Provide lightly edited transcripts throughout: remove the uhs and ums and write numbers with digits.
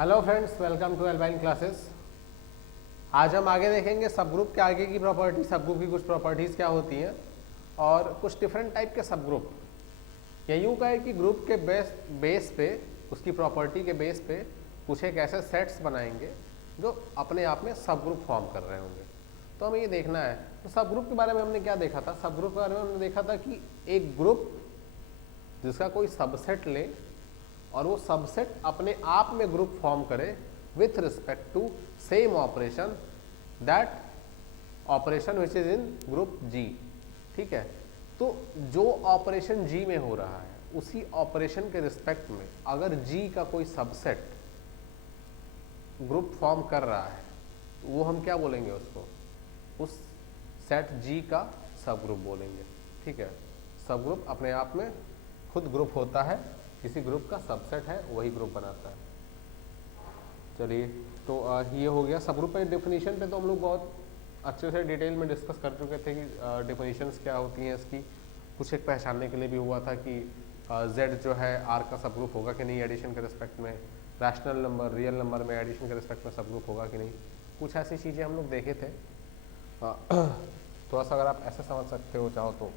Hello friends, welcome to Albine classes. आज हम आगे देखेंगे सब ग्रुप के आगे की प्रॉपर्टी, सब ग्रुप की कुछ प्रॉपर्टीज़ क्या होती हैं और कुछ डिफरेंट टाइप के सब ग्रुप। या यूँ कहे कि ग्रुप के बेस पे, उसकी प्रॉपर्टी के बेस पे कुछ एक ऐसे सेट्स बनाएंगे जो अपने आप में सब ग्रुप फॉर्म कर रहे होंगे। तो हमें ये देखना है। तो सब ग्रुप के बारे में हमने क्या देखा था? सब ग्रुप के बारे में हमने देखा था कि एक ग्रुप जिसका कोई सबसेट ले और वो सबसेट अपने आप में ग्रुप फॉर्म करे with respect to same operation, that operation which is in group G. ठीक है, तो जो ऑपरेशन जी में हो रहा है उसी ऑपरेशन के रिस्पेक्ट में अगर जी का कोई सबसेट ग्रुप फॉर्म कर रहा है तो वो हम क्या बोलेंगे? उसको उस सेट जी का सब ग्रुप बोलेंगे। ठीक है, सब ग्रुप अपने आप में खुद ग्रुप होता है, किसी ग्रुप का सबसेट है वही ग्रुप बनाता है। चलिए, तो ये हो गया सब ग्रुप पे डेफिनेशन पे। तो हम लोग बहुत अच्छे से डिटेल में डिस्कस कर चुके थे कि डेफिनेशंस क्या होती हैं इसकी। कुछ एक पहचानने के लिए भी हुआ था कि जेड जो है आर का सब ग्रुप होगा कि नहीं एडिशन के रिस्पेक्ट में, रैशनल नंबर रियल नंबर में एडिशन के रिस्पेक्ट में सब ग्रुप होगा कि नहीं। कुछ ऐसी चीज़ें हम लोग देखे थे। थोड़ा सा अगर आप ऐसे समझ सकते हो चाहो तो,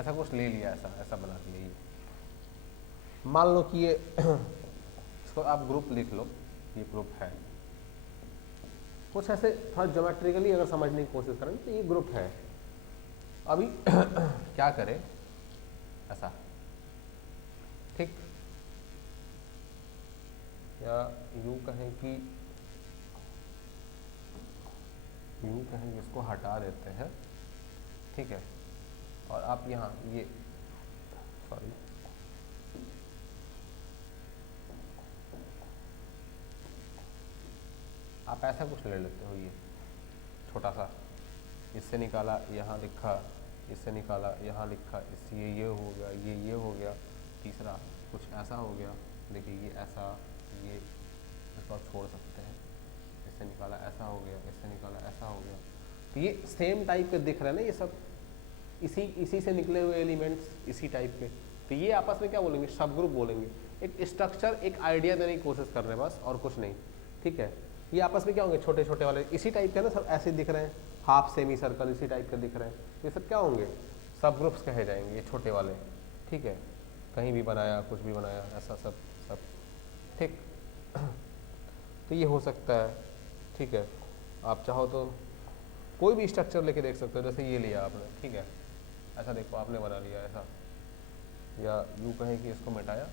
ऐसा कुछ ले लिया, ऐसा बना दिया। ये मान लो कि ये इसको आप ग्रुप लिख लो, ये ग्रुप है। कुछ ऐसे थोड़ा ज्योमेट्रिकली अगर समझने की कोशिश करें तो ये ग्रुप है। अभी क्या करें ऐसा, ठीक, या यूं कहें कि इसको हटा देते हैं। ठीक है, और आप यहाँ ये सॉरी आप ऐसा कुछ ले लेते हो, ये छोटा सा, इससे निकाला यहाँ लिखा, इससे निकाला यहाँ लिखा, इससे ये हो गया, ये हो गया, तीसरा कुछ ऐसा हो गया। देखिए ये ऐसा, ये इसको आप छोड़ सकते हैं, इससे निकाला ऐसा हो गया, इससे निकाला ऐसा हो गया। तो ये सेम टाइप के दिख रहे हैं ना, ये सब इसी से निकले हुए एलिमेंट्स, इसी टाइप के। तो ये आपस में क्या बोलेंगे? सब ग्रुप बोलेंगे। एक स्ट्रक्चर, एक आइडिया देने की कोशिश कर रहे हैं बस, और कुछ नहीं। ठीक है, ये आपस में क्या होंगे? छोटे छोटे वाले इसी टाइप के ना, सब ऐसे दिख रहे हैं, हाफ सेमी सर्कल इसी टाइप के दिख रहे हैं। ये सब क्या होंगे? सब ग्रुप्स कहे जाएंगे, ये छोटे वाले। ठीक है, कहीं भी बनाया, कुछ भी बनाया, ऐसा सब सब। ठीक, तो ये हो सकता है। ठीक है, आप चाहो तो कोई भी स्ट्रक्चर लेके देख सकते हो। जैसे ये लिया आपने, ठीक है, ऐसा देखो आपने बना लिया ऐसा, या यूँ कहें कि इसको मिटाया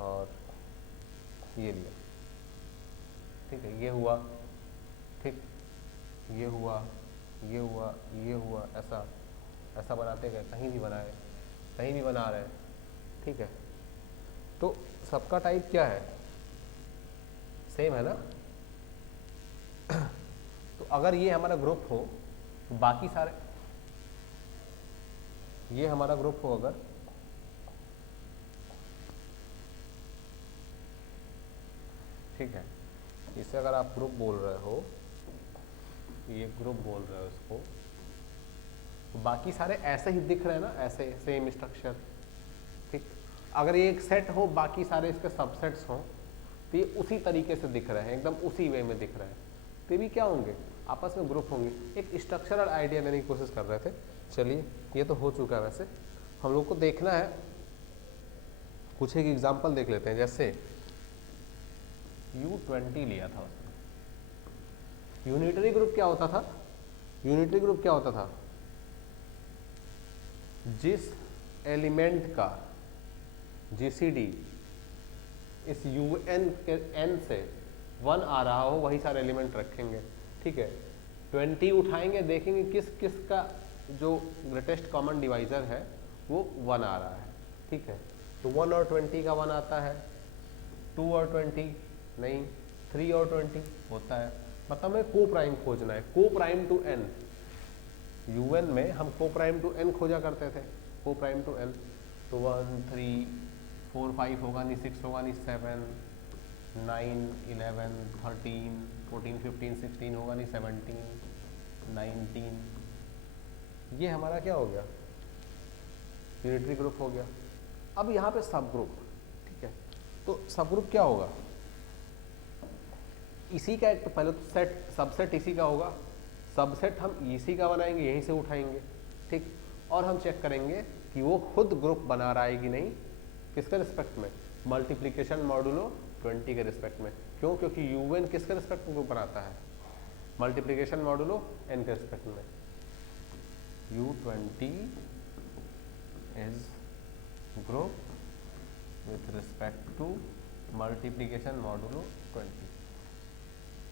और ये लिया। ठीक है, ये हुआ, ठीक, ये हुआ, ये हुआ, ये हुआ, ऐसा ऐसा बनाते गए, कहीं भी बनाए, कहीं भी बना रहे। ठीक है, तो सबका टाइप क्या है? सेम है ना। तो अगर ये हमारा ग्रुप हो तो बाकी सारे, ये हमारा ग्रुप हो अगर, ठीक है, इसे अगर आप ग्रुप बोल रहे हो, ये ग्रुप बोल रहे हो इसको, तो बाकी सारे ऐसे ही दिख रहे हैं ना, ऐसे सेम स्ट्रक्चर। ठीक, अगर ये एक सेट हो, बाकी सारे इसके सबसेट्स हों, तो ये उसी तरीके से दिख रहे हैं, एकदम उसी वे में दिख रहे हैं। तो भी क्या होंगे? आपस में ग्रुप होंगे। एक स्ट्रक्चरल आइडिया देने की कोशिश कर रहे थे। चलिए, ये तो हो चुका है। वैसे हम लोग को देखना है, कुछ एक एग्जांपल देख लेते हैं। जैसे U20 लिया था, उसमें यूनिटरी ग्रुप क्या होता था? यूनिटरी ग्रुप क्या होता था? जिस एलिमेंट का GCD इस UN के N से 1 आ रहा हो वही सारे एलिमेंट रखेंगे। ठीक है, 20 उठाएंगे, देखेंगे किस किस का जो ग्रेटेस्ट कॉमन डिवाइजर है वो 1 आ रहा है। ठीक है, तो 1 और 20 का 1 आता है, 2 और 20 नहीं, 3 और 20 होता है। मतलब हमें को प्राइम खोजना है, को प्राइम टू n। UN में हम को प्राइम टू n खोजा करते थे, को प्राइम टू n। तो 1 3 4 5 होगा नहीं, 6 होगा नहीं, 7 9 11 13 14 15 16 होगा नहीं, 17 19। ये हमारा क्या हो गया? यूनिटरी ग्रुप हो गया। अब यहाँ पे सब ग्रुप, ठीक है, तो सब ग्रुप क्या होगा, इसी का एक, तो पहले तो सेट सबसेट इसी का होगा, सबसेट हम इसी का बनाएंगे, यहीं से उठाएंगे, ठीक, और हम चेक करेंगे कि वो खुद ग्रुप बना रहा है कि नहीं, किसके रिस्पेक्ट में, मल्टीप्लिकेशन मॉडुलो 20 के रिस्पेक्ट में। क्यों, क्योंकि UN किसके रिस्पेक्ट में ग्रुप बनाता है, मल्टीप्लिकेशन मॉडुलो n के रिस्पेक्ट में। U20 is group with respect to multiplication modulo 20,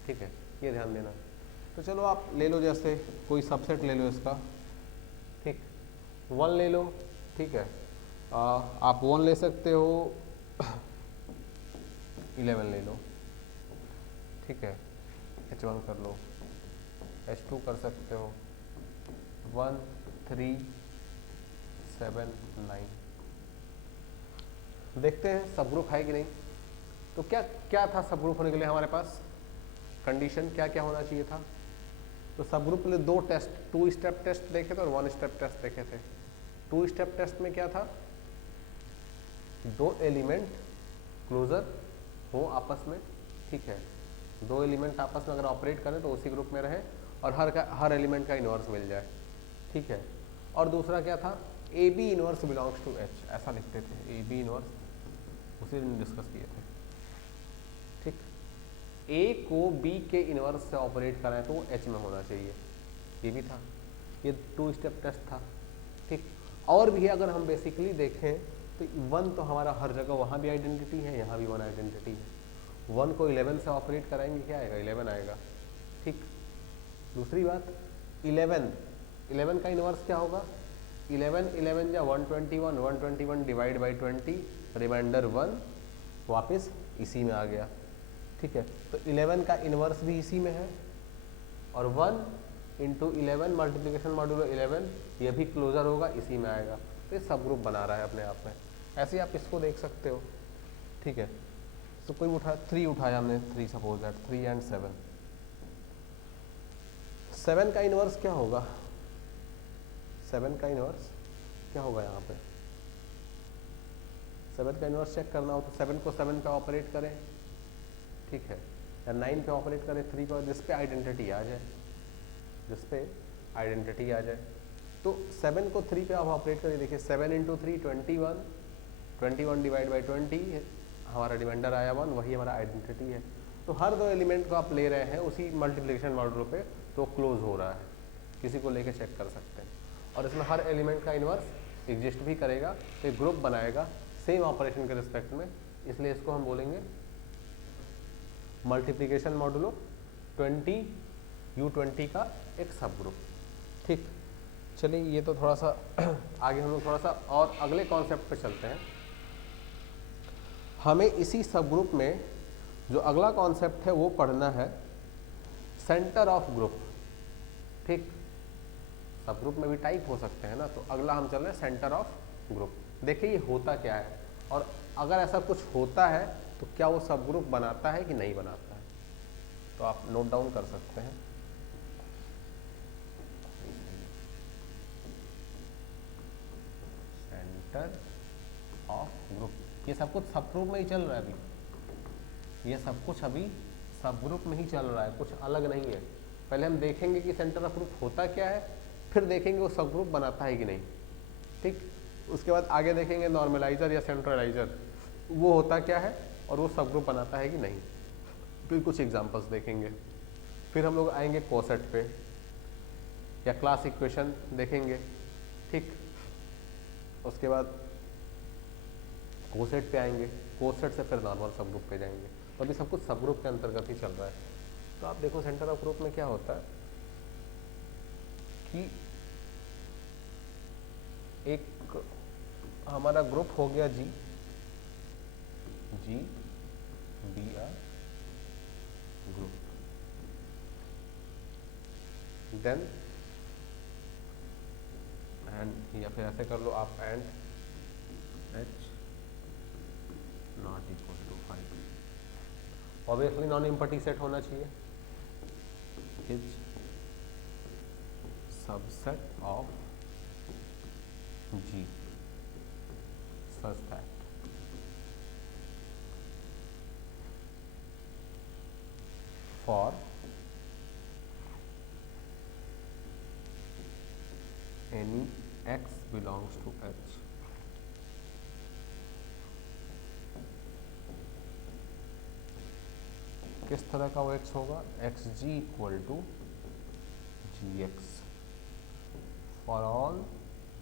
ठीक है, ये ध्यान देना। तो चलो आप ले लो, जैसे कोई सबसेट ले लो इसका, ठीक, 1 ले लो, ठीक है, आप 1 ले सकते हो, 11 ले लो, ठीक है, H1 कर लो, H2 कर सकते हो, 1 3 7 9। देखते हैं सब ग्रुप है कि नहीं। तो क्या क्या था सब ग्रुप होने के लिए हमारे पास कंडीशन, क्या क्या होना चाहिए था। तो सब ग्रुप के लिए 2 टेस्ट, 2 स्टेप टेस्ट देखे थे और 1 स्टेप टेस्ट देखे थे। 2 स्टेप टेस्ट में क्या था, 2 एलिमेंट क्लोजर हो आपस में, ठीक है, 2 एलिमेंट आपस में अगर ऑपरेट करें तो उसी ग्रुप में रहे और हर एलिमेंट का इनवर्स मिल जाए, ठीक है। और दूसरा क्या था, AB inverse belongs to H, ऐसा लिखते थे, AB इनवर्स, उसी दिन डिस्कस किए थे, ठीक। A को B के इनवर्स से ऑपरेट कराएं तो वो H में होना चाहिए, ये भी था, ये 2 स्टेप टेस्ट था, ठीक। और भी अगर हम बेसिकली देखें तो 1 तो हमारा हर जगह वहाँ भी आइडेंटिटी है, यहाँ भी 1 आइडेंटिटी है। 1 को 11 से ऑपरेट कराएंगे, क्या आएगा, 11 आएगा, ठीक। दूसरी बात 11 का इनवर्स क्या होगा, 11 या 121 डिवाइड बाई 20, रिमाइंडर 1 वापस इसी में आ गया, ठीक है। तो 11 का इनवर्स भी इसी में है और 1 इंटू 11 मल्टीप्लीकेशन मॉड्यूलो 11, ये भी क्लोजर होगा, इसी में आएगा। तो ये सब ग्रुप बना रहा है अपने आप में। ऐसे ही आप इसको देख सकते हो, ठीक है। तो कोई 3 उठाया हमने, 3 सपोज दैट 3 एंड 7, 7 का इनवर्स क्या होगा, 7 का इनवर्स क्या होगा, यहाँ पे 7 का इनवर्स चेक करना हो तो 7 को 7 पे ऑपरेट करें, ठीक है, या 9 पे ऑपरेट करें, 3 पे, जिस पे आइडेंटिटी आ जाए, जिस पे आइडेंटिटी आ जाए। तो 7 को 3 पे आप ऑपरेट करें, देखिए 7 इंटू 3 21 डिवाइड बाई 20, हमारा रिमाइंडर आया 1, वही हमारा आइडेंटिटी है। तो हर 2 एलिमेंट को आप ले रहे हैं उसी मल्टीप्लिकेशन मॉडल पे, तो क्लोज हो रहा है, किसी को लेके चेक कर सकते हैं। और इसमें हर एलिमेंट का इनवर्स एग्जिस्ट भी करेगा, तो एक ग्रुप बनाएगा सेम ऑपरेशन के रिस्पेक्ट में, इसलिए इसको हम बोलेंगे मल्टीप्लिकेशन मॉडुलो 20 U20 का एक सब ग्रुप, ठीक। चलिए ये तो थोड़ा सा आगे हम लोग थोड़ा सा और अगले कॉन्सेप्ट पे चलते हैं। हमें इसी सब ग्रुप में जो अगला कॉन्सेप्ट है वो पढ़ना है सेंटर ऑफ ग्रुप, ठीक। सब ग्रुप में भी टाइप हो सकते हैं ना, तो अगला हम चल रहे हैं सेंटर ऑफ ग्रुप। देखिए ये होता क्या है और अगर ऐसा कुछ होता है तो क्या वो सब ग्रुप बनाता है कि नहीं बनाता है, तो आप नोट डाउन कर सकते हैं। सेंटर ऑफ ग्रुप, ये सब कुछ सब ग्रुप में ही चल रहा है अभी, ये सब कुछ अभी सब ग्रुप में ही चल रहा है, कुछ अलग नहीं है। पहले हम देखेंगे कि सेंटर ऑफ ग्रुप होता क्या है, फिर देखेंगे वो सब ग्रुप बनाता है कि नहीं, ठीक। उसके बाद आगे देखेंगे नॉर्मलाइजर या सेंट्रलाइजर, वो होता क्या है और वो सब ग्रुप बनाता है कि नहीं, फिर कुछ एग्जांपल्स देखेंगे। फिर हम लोग आएंगे कोसेट पे या क्लास इक्वेशन देखेंगे, ठीक। उसके बाद कोसेट पे आएंगे, कोसेट से फिर नॉर्मल सब ग्रुप पे जाएंगे। तो अभी सब कुछ सब ग्रुप के अंतर्गत ही चल रहा है। तो आप देखो सेंटर ऑफ ग्रुप में क्या होता है कि एक हमारा ग्रुप हो गया G be a group, then and, या फिर ऐसे कर लो आप, and H not equal to 5, obviously non empty set होना चाहिए, is subset of G such that for any x belongs to h, किस तरह का वो x होगा, x ji equal to ji x for all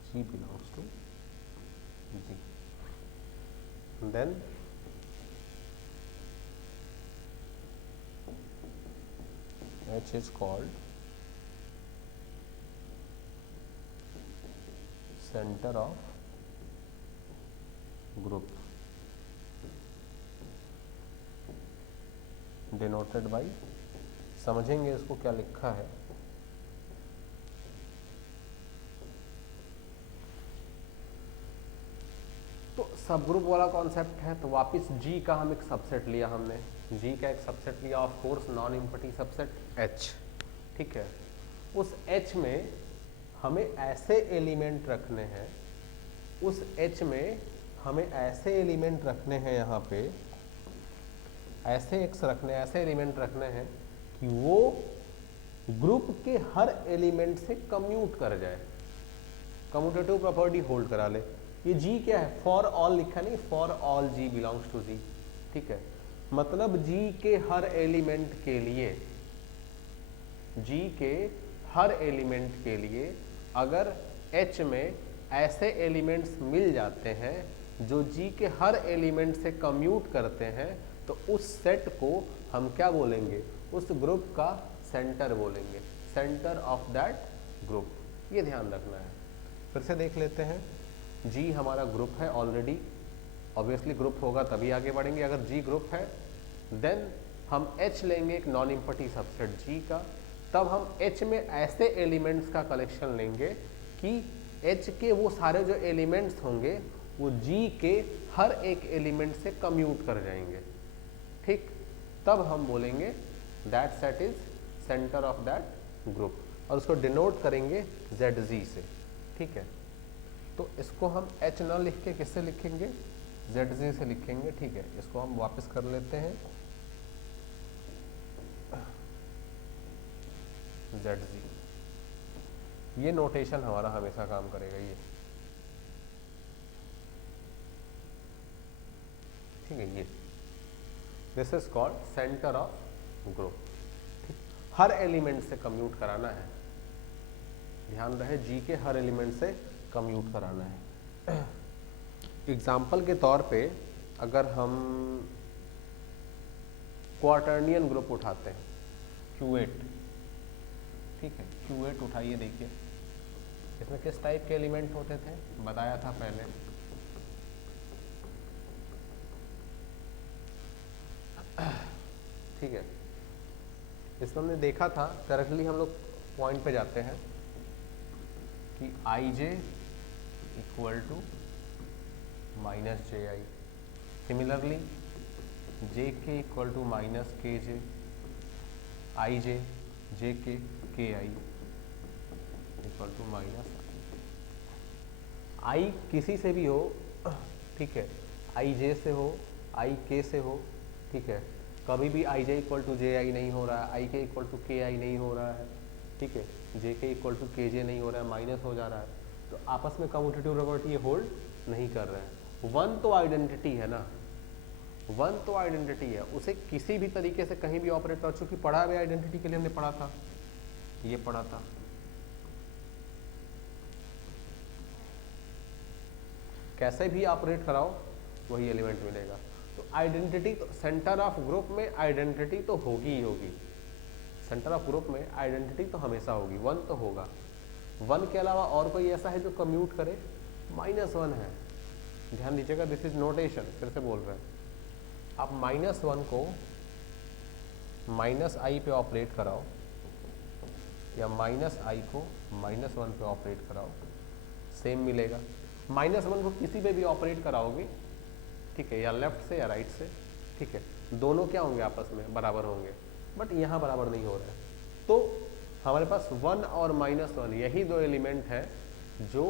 g belongs to g, then h is called center of group denoted by, समझेंगे इसको क्या लिखा है, तो सब ग्रुप वाला कॉन्सेप्ट है। तो वापस G का हम एक सबसेट लिया, हमने G का एक सबसेट लिया, of course non empty subset H, ठीक है। उस H में हमें ऐसे एलिमेंट रखने हैं, उस H में हमें ऐसे एलिमेंट रखने हैं, यहाँ पे ऐसे x रखने, ऐसे एलिमेंट रखने हैं कि वो ग्रुप के हर एलिमेंट से कम्यूट कर जाए, कम्यूटेटिव प्रॉपर्टी होल्ड करा ले। ये G क्या है, फॉर ऑल लिखा नहीं, for all G belongs to G, ठीक है। मतलब G के हर एलिमेंट के लिए, G के हर एलिमेंट के लिए अगर H में ऐसे एलिमेंट्स मिल जाते हैं जो G के हर एलिमेंट से कम्यूट करते हैं, तो उस सेट को हम क्या बोलेंगे, उस ग्रुप का सेंटर बोलेंगे, सेंटर ऑफ दैट ग्रुप। ये ध्यान रखना है। फिर से देख लेते हैं, G हमारा ग्रुप है ऑलरेडी, ऑब्वियसली ग्रुप होगा तभी आगे बढ़ेंगे। अगर G ग्रुप है देन हम H लेंगे एक नॉन इम्पटी सबसेट G का, तब हम H में ऐसे एलिमेंट्स का कलेक्शन लेंगे कि H के वो सारे जो एलिमेंट्स होंगे वो G के हर एक एलिमेंट से कम्यूट कर जाएंगे, ठीक। तब हम बोलेंगे that set is centre of that group, और उसको डिनोट करेंगे ZG से, ठीक है। तो इसको हम H ना लिख के किससे लिखेंगे, ZG से लिखेंगे, ठीक है। इसको हम वापस कर लेते हैं, ZG। ये नोटेशन हमारा हमेशा काम करेगा, ये ठीक है। ये this is called centre of group, ठीक। हर एलिमेंट से कम्यूट कराना है, ध्यान रहे G के हर एलिमेंट से कम्यूट कराना है। एग्जाम्पल के तौर पे अगर हम क्वार्टर्नियन ग्रुप उठाते हैं, Q8, ठीक है। Q8 उठाइए, देखिए इसमें किस टाइप के एलिमेंट होते थे, बताया था पहले, ठीक है। इसमें हमने देखा था, डायरेक्टली हम लोग पॉइंट पे जाते हैं कि IJ equal to minus JI, similarly JK equal to minus KJ, IJ JK KI equal to minus I किसी से भी हो, ठीक है, IJ से हो, IK से हो, ठीक है। कभी भी IJ इक्वल टू JI नहीं हो रहा है, IK इक्वल टू KI नहीं हो रहा है, ठीक है, JK इक्वल टू KJ नहीं हो रहा है, माइनस हो जा रहा है, तो आपस में कम्यूटेटिव प्रॉपर्टी ये होल्ड नहीं कर रहे हैं। वन तो आइडेंटिटी है ना, वन तो आइडेंटिटी है, उसे किसी भी तरीके से कहीं भी ऑपरेट कर, चूंकि पढ़ा हुआ आइडेंटिटी के लिए हमने पढ़ा था, ये पढ़ा था, कैसे भी ऑपरेट कराओ वही एलिमेंट मिलेगा। तो आइडेंटिटी तो सेंटर ऑफ ग्रुप में आइडेंटिटी तो होगी ही होगी, सेंटर ऑफ ग्रुप में आइडेंटिटी तो हमेशा होगी, वन तो होगा। वन के अलावा और कोई ऐसा है जो कम्यूट करे, -1 है, ध्यान दीजिएगा, दिस इज नोटेशन, फिर से बोल रहे हैं। आप -1 को -i पे ऑपरेट कराओ या -i को -1 पे ऑपरेट कराओ, सेम मिलेगा। -1 को किसी पे भी ऑपरेट कराओगे, ठीक है, या लेफ्ट से या राइट से, ठीक है, दोनों क्या होंगे, आपस में बराबर होंगे, बट यहाँ बराबर नहीं हो रहे हैं। तो हमारे पास 1 और -1 यही दो एलिमेंट हैं जो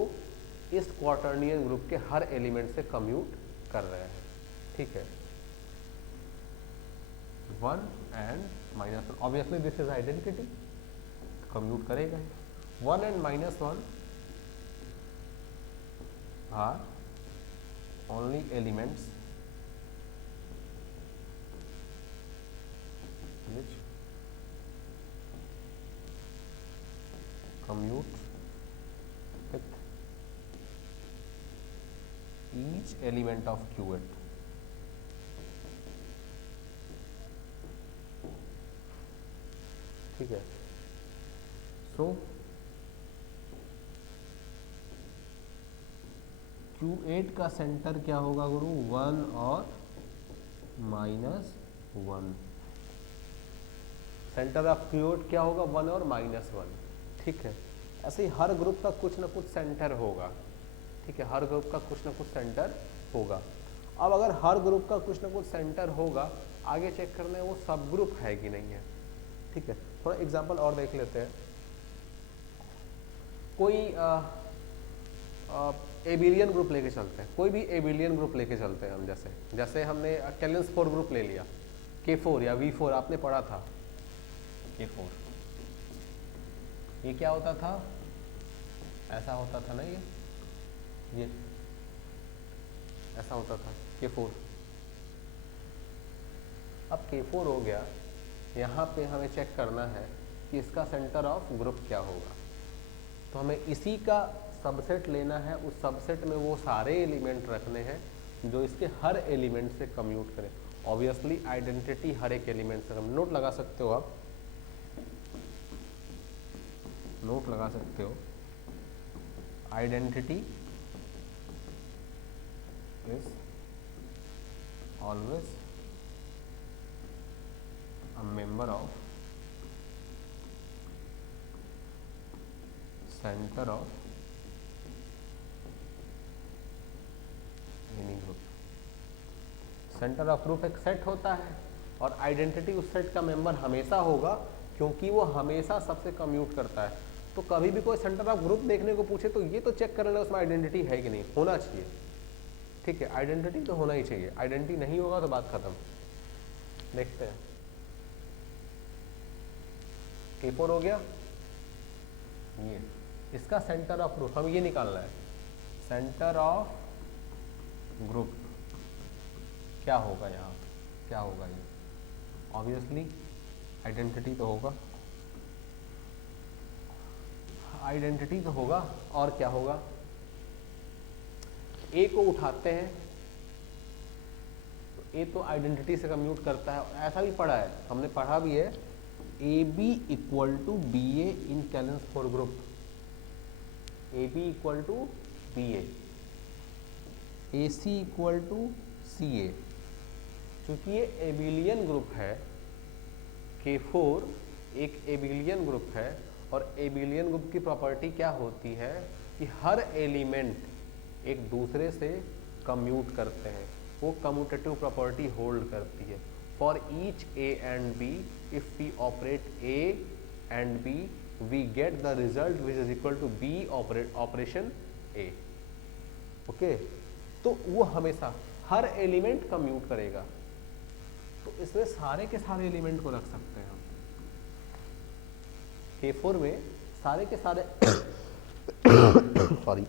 इस क्वार्टर्नियन ग्रुप के हर एलिमेंट से कम्यूट कर रहे हैं, ठीक है। 1 and -1, obviously this is identity, commute करेगा 1 and -1 are only elements which commute with each element of QET. ठीक है, सो Q8 का सेंटर क्या होगा गुरु? 1 और -1। सेंटर ऑफ Q8 क्या होगा? 1 और -1। ठीक है, ऐसे ही हर ग्रुप का कुछ ना कुछ सेंटर होगा। ठीक है, हर ग्रुप का कुछ ना कुछ सेंटर होगा। अब अगर हर ग्रुप का कुछ ना कुछ सेंटर होगा, आगे चेक करना है वो सब ग्रुप है कि नहीं है। ठीक है, थोड़ा एग्जांपल और देख लेते हैं। कोई एबिलियन ग्रुप लेके चलते हैं, कोई भी एबिलियन ग्रुप लेके चलते हैं हम। जैसे हमने कैलेंस 4 ग्रुप ले लिया, K4 या V4 आपने पढ़ा था। K4 ये क्या होता था? ऐसा होता था ना, ये ऐसा होता था K4। अब K4 हो गया, यहाँ पे हमें चेक करना है कि इसका सेंटर ऑफ ग्रुप क्या होगा। तो हमें इसी का सबसेट लेना है, उस सबसेट में वो सारे एलिमेंट रखने हैं जो इसके हर एलिमेंट से कम्यूट करें। ऑब्वियसली आइडेंटिटी हर एक एलिमेंट से। नोट लगा सकते हो आप, नोट लगा सकते हो, identity is always a member of center of any group। Centre of group एक सेट होता है और आइडेंटिटी उस सेट का मेंबर हमेशा होगा, क्योंकि वो हमेशा सबसे कम्यूट करता है। तो कभी भी कोई सेंटर ऑफ ग्रुप देखने को पूछे तो ये तो चेक कर लेना उसमें आइडेंटिटी है कि नहीं, होना चाहिए। ठीक है, आइडेंटिटी तो होना ही चाहिए, आइडेंटिटी नहीं होगा तो बात खत्म। देखते हैं, K4 हो गया, ये इसका सेंटर ऑफ ग्रुप हम ये निकालना है। सेंटर ऑफ ग्रुप क्या होगा? यहाँ क्या होगा? ये ऑब्वियसली आइडेंटिटी तो होगा, आइडेंटिटी तो होगा। और क्या होगा? ए को उठाते हैं तो ए तो आइडेंटिटी से कम्यूट करता है। ऐसा भी पढ़ा है, हमने पढ़ा भी है, A B equal to B A in Klein's 4 group. A B equal to B A C equal to C A. चूंकि ये एबिलियन ग्रुप है, K4 एक एबिलियन ग्रुप है, और एबिलियन ग्रुप की प्रॉपर्टी क्या होती है कि हर एलिमेंट एक दूसरे से कम्यूट करते हैं, वो कम्यूटेटिव प्रॉपर्टी होल्ड करती है। For each A and B, if we operate A and B, we get the result which is equal to B operation A। Okay, तो वो हमेशा हर एलिमेंट कम्यूट करेगा। तो इसमें सारे के सारे एलिमेंट को रख सकते हैं हम। K4 में सारे के सारे सॉरी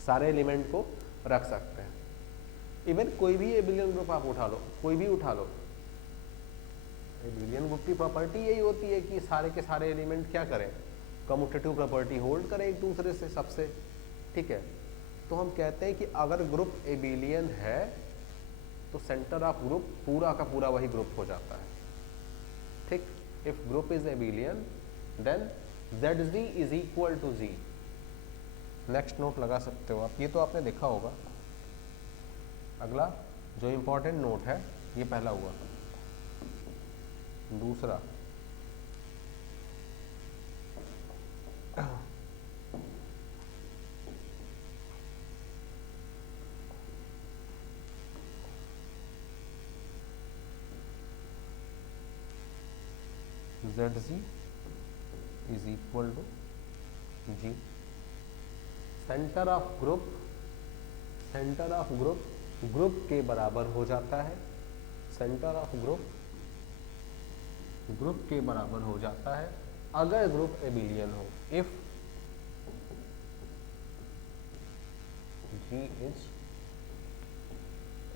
सारे एलिमेंट को रख सकते हैं। इवन कोई भी एबिलियन ग्रुप आप उठा लो, कोई भी उठा लो, एबिलियन ग्रुप की प्रॉपर्टी यही होती है कि सारे के सारे एलिमेंट क्या करें? कम्यूटेटिव प्रॉपर्टी होल्ड करें एक दूसरे से सबसे। ठीक है, तो हम कहते हैं कि अगर ग्रुप एबिलियन है तो सेंटर ऑफ ग्रुप पूरा का पूरा वही ग्रुप हो जाता है। ठीक, if group is abelian then ZG is equal to G। Next note लगा सकते हो आप, ये तो आपने देखा होगा। अगला जो इंपॉर्टेंट नोट है, ये पहला हुआ। दूसरा, ZG is equal to G। Centre of group, centre of group group के बराबर हो जाता है। सेंटर ऑफ ग्रुप ग्रुप के बराबर हो जाता है अगर ग्रुप एबिलियन हो, इफ G इज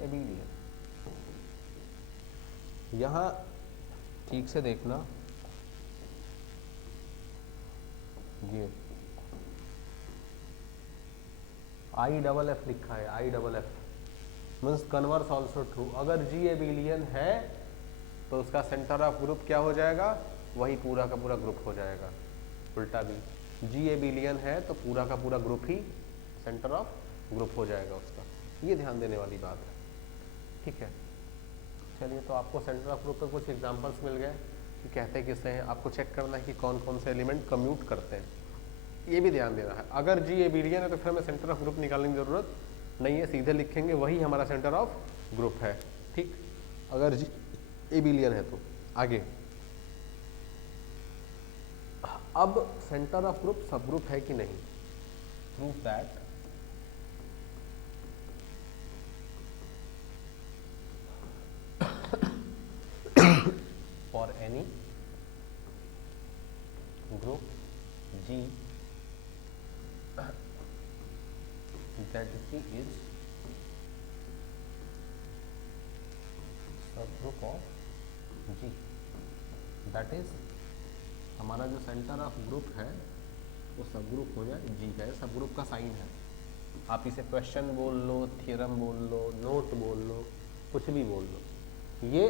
एबिलियन। यहां ठीक से देखना, ये I FF लिखा है, I FF means converse also true. अगर G एबिलियन है तो उसका सेंटर ऑफ ग्रुप क्या हो जाएगा, वही पूरा का पूरा ग्रुप हो जाएगा। उल्टा भी G एबिलियन है तो पूरा का पूरा group he centre of group हो जाएगा उसका। ये ध्यान देने वाली बात है, ठीक है। चलिए, तो आपको सेंटर ऑफ ग्रुप पे कुछ एग्जांपल्स मिल गए कि कहते किससे हैं। आपको चेक करना है कि कौन कौन से एलिमेंट कम्यूट करते हैं, ये भी ध्यान देना है। अगर G एबिलियन है तो फिर हमें सेंटर ऑफ ग्रुप निकालने की जरूरत नहीं है, सीधे लिखेंगे वही हमारा सेंटर ऑफ ग्रुप है, ठीक। अगर G एबिलियन है तो आगे, अब सेंटर ऑफ ग्रुप सब ग्रुप है कि नहीं। Prove that for any group G that G is subgroup of G, that is हमारा जो सेंटर ऑफ ग्रुप है वो सब ग्रुप हो जाए G का। सब ग्रुप का साइन है, आप इसे क्वेश्चन बोल लो, थ्योरम बोल लो, नोट बोल लो, कुछ भी बोल लो, ये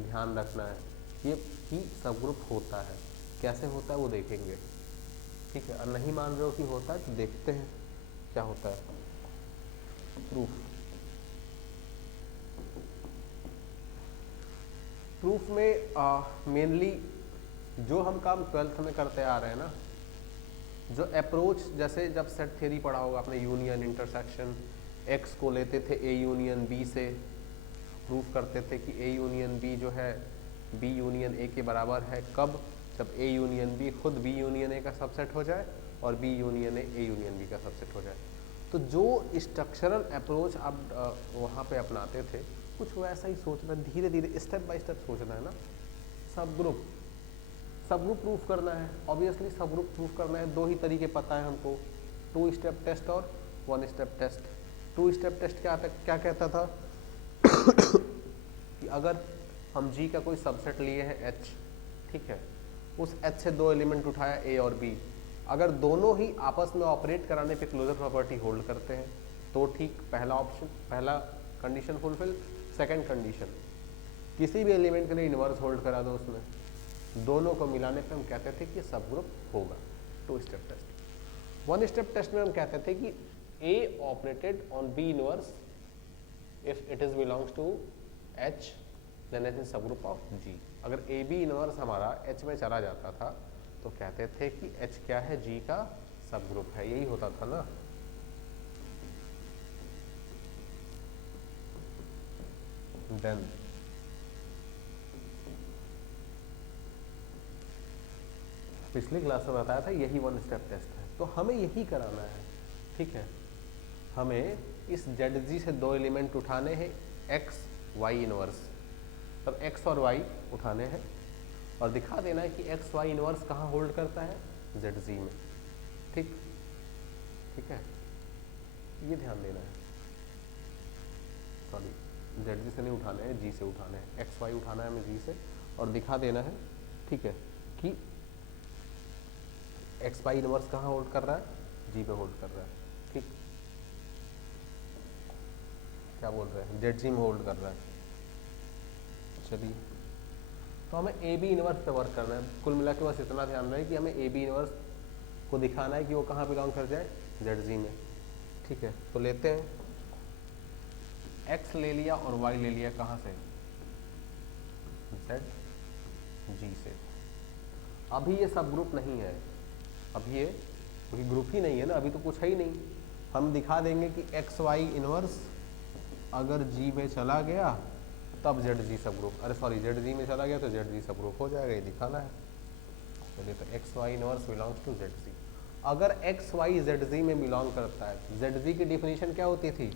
ध्यान रखना है ये कि सब ग्रुप होता है। कैसे होता है वो देखेंगे, ठीक है। और नहीं मान रहे हो कि होता है तो देखते हैं क्या होता है। प्रूफ में मेनली जो हम काम 12th में करते आ रहे हैं ना, जो अप्रोच, जैसे जब सेट थ्योरी पढ़ा होगा आपने, यूनियन, इंटरसेक्शन, एक्स को लेते थे ए यूनियन बी से, प्रूफ करते थे कि ए यूनियन बी जो है बी यूनियन ए के बराबर है। कब? जब ए यूनियन बी खुद बी यूनियन ए का सबसेट हो जाए और B union A union B का सबसेट हो जाए। तो जो स्ट्रक्चरल अप्रोच आप वहाँ पे अपनाते थे, कुछ वैसा ही सोचना, धीरे धीरे स्टेप बाय स्टेप सोचना है ना। सब ग्रुप प्रूफ करना है, ऑब्वियसली सब ग्रुप प्रूफ करना है। दो ही तरीके पता है हमको, 2 स्टेप टेस्ट और 1 स्टेप टेस्ट। 2 स्टेप टेस्ट क्या कहता था कि अगर हम G का कोई सबसेट लिए हैं H, ठीक है, उस H से 2 एलिमेंट उठाया A और B, अगर दोनों ही आपस में ऑपरेट कराने पे क्लोजर प्रॉपर्टी होल्ड करते हैं तो ठीक, पहला ऑप्शन, पहला कंडीशन फुलफिल। सेकंड कंडीशन, किसी भी एलिमेंट के लिए इन्वर्स होल्ड करा दो, उसमें दोनों को मिलाने पे हम कहते थे कि सब ग्रुप होगा। 2 स्टेप टेस्ट। 1 स्टेप टेस्ट में हम कहते थे कि A operated on B inverse if it is belongs to H then it is subgroup of G। अगर A B इनवर्स हमारा H में चला जाता था तो कहते थे कि H क्या है, G का सब ग्रुप है। यही होता था ना। देन पिछली क्लास में बताया था यही 1 स्टेप टेस्ट है, तो हमें यही कराना है, ठीक है। हमें इस ZG से 2 एलिमेंट उठाने हैं, X Y इनवर्स, तब X और Y उठाने हैं और दिखा देना है कि X Y इनवर्स कहाँ होल्ड करता है, ZG में, ठीक है। ये ध्यान देना है, सॉरी ZG से नहीं उठाने हैं, G से उठाने हैं। X Y उठाना है हमें G से और दिखा देना है, ठीक है, कि एक्स वाई इनवर्स कहाँ होल्ड कर रहा है, G पे होल्ड कर रहा है, ठीक। क्या बोल रहे हैं, ZG में होल्ड कर रहा है। चलिए, तो हमें ए बी इनवर्स पे वर्क करना है। कुल मिला के बस इतना ध्यान रहे कि हमें ए बी इनवर्स को दिखाना है कि वो कहाँ बिलोंग कर जाए, ZG में, ठीक है। तो लेते हैं, X ले लिया और Y ले लिया कहाँ से, ZG से। अभी ये सब ग्रुप नहीं है, अभी ये क्योंकि ग्रुप ही नहीं है ना, अभी तो कुछ है ही नहीं। हम दिखा देंगे कि एक्स वाई इनवर्स अगर G में चला गया तब ZG सब ग्रुप, अरे सॉरी ZG में चला गया तो ZG सब ग्रुप हो जाएगा, ये दिखाना है। चलिए, तो x Y inverse belongs to ZG। अगर एक्स वाई ZG में बिलोंग करता है, ZG की डिफिनीशन क्या होती थी,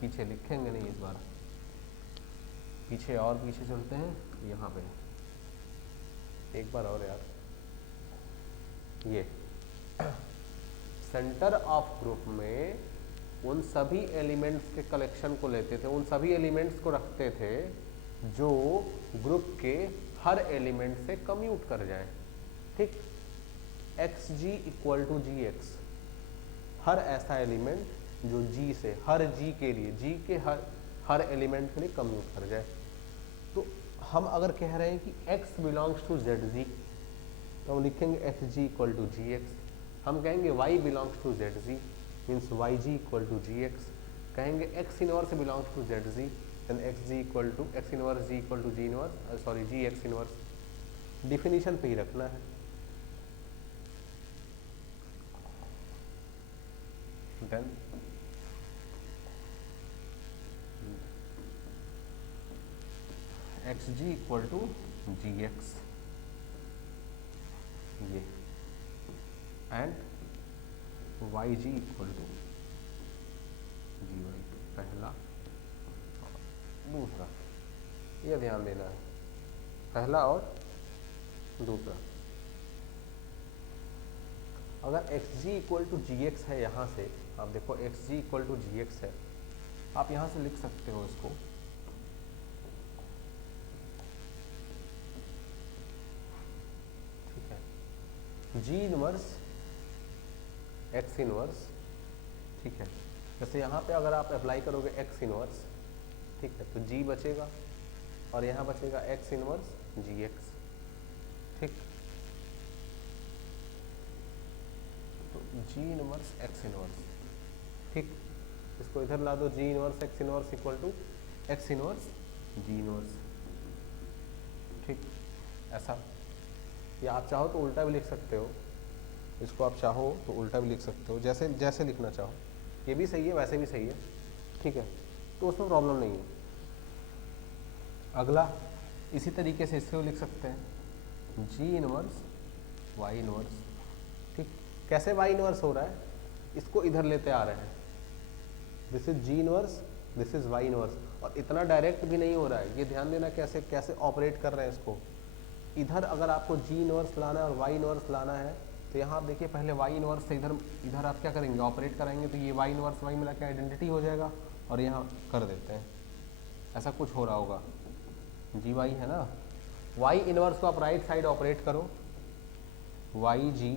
पीछे लिखेंगे नहीं इस बार, पीछे और पीछे चलते हैं, यहाँ पे एक बार और यार, ये सेंटर ऑफ ग्रुप में उन सभी एलिमेंट्स के कलेक्शन को लेते थे, उन सभी एलिमेंट्स को रखते थे जो ग्रुप के हर एलिमेंट से कम्यूट कर जाए। ठीक, x ji equal to ji X, हर ऐसा एलिमेंट जो जी से, हर जी के लिए, जी के हर एलिमेंट के लिए कम्यूट कर जाए। तो हम अगर कह रहे हैं कि x belongs to Z G, तो हम लिखेंगे x ji equal to ji x. हम कहेंगे y belongs to Z G, means y g equal to ji x. कहेंगे x inverse belongs to Z G, then x ji equal to x inverse g equal to g inverse, sorry g x inverse. Definition पे ही रखना है। Then x ji equal to ji x, ये, and y g equal to g Y, पहला दूसरा, ये ध्यान देना है, पहला और दूसरा। अगर x ji equal to ji x है, यहाँ से आप देखो x ji equal to ji x है, आप यहाँ से लिख सकते हो इसको जी इनवर्स एक्स इनवर्स। ठीक है, जैसे यहाँ पे अगर आप अप्लाई करोगे एक्स इनवर्स, ठीक है, तो जी बचेगा और यहाँ बचेगा एक्स इनवर्स जी एक्स। ठीक, तो जी इनवर्स एक्स इनवर्स, ठीक, इसको इधर ला दो, g inverse x inverse equal to x inverse ji inverse. ठीक, ऐसा, या आप चाहो तो उल्टा भी लिख सकते हो, इसको आप चाहो तो उल्टा भी लिख सकते हो, जैसे जैसे लिखना चाहो, ये भी सही है वैसे भी सही है। ठीक है, तो उसमें प्रॉब्लम नहीं है। अगला इसी तरीके से इसको लिख सकते हैं, जी इनवर्स वाई इनवर्स। ठीक, कैसे वाई इनवर्स हो रहा है, इसको इधर लेते आ रहे हैं, this is g inverse, this is y inverse, और इतना डायरेक्ट भी नहीं हो रहा है, ये ध्यान देना कैसे कैसे ऑपरेट कर रहे हैं इसको। इधर अगर आपको जी इनवर्स लाना है और वाई इनवर्स लाना है, तो यहाँ आप देखिए पहले वाई इनवर्स से इधर इधर आप क्या करेंगे, ऑपरेट कराएंगे, तो ये वाई इनवर्स वाई मिला के आइडेंटिटी हो जाएगा, और यहाँ कर देते हैं, ऐसा कुछ हो रहा होगा। जी वाई है ना, वाई इनवर्स को आप राइट साइड ऑपरेट करो, y ji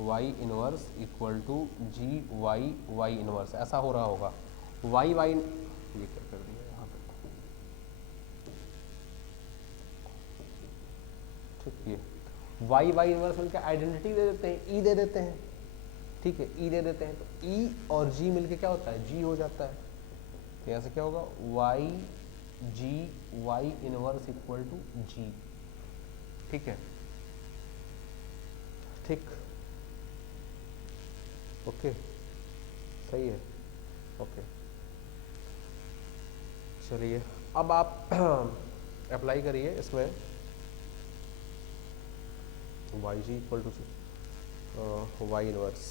Y inverse equal to g y y inverse, ऐसा हो रहा होगा। वाई वाई ये क्या कर दिया यहाँ पे, ठीक, ये वाई वाई इनवर्स मिलकर आइडेंटिटी दे देते हैं, ई दे देते हैं। ठीक है, ई दे देते हैं, तो ई और जी मिलके क्या होता है, जी हो जाता है। तो यहाँ से क्या होगा, Y ji Y inverse equal to G. ठीक है, ठीक, ओके, सही है, ओके। चलिए अब आप अप्लाई करिए इसमें, y g equal to y inverse,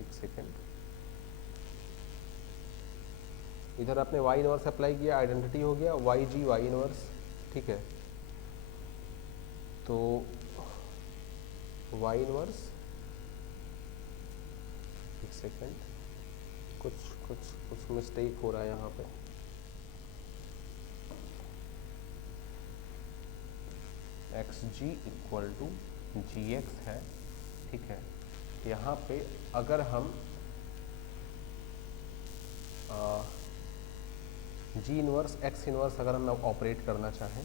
एक सेकेंड, इधर आपने वाई इनवर्स अप्लाई किया, आइडेंटिटी हो गया वाई जी वाई इनवर्स। ठीक है, तो वाई इनवर्स, एक सेकेंड, कुछ कुछ कुछ मिस्टेक हो रहा है यहाँ पे, x ji equal to ji x है। ठीक है, यहाँ पे अगर हम जी इनवर्स एक्स इनवर्स अगर हम ऑपरेट करना चाहें,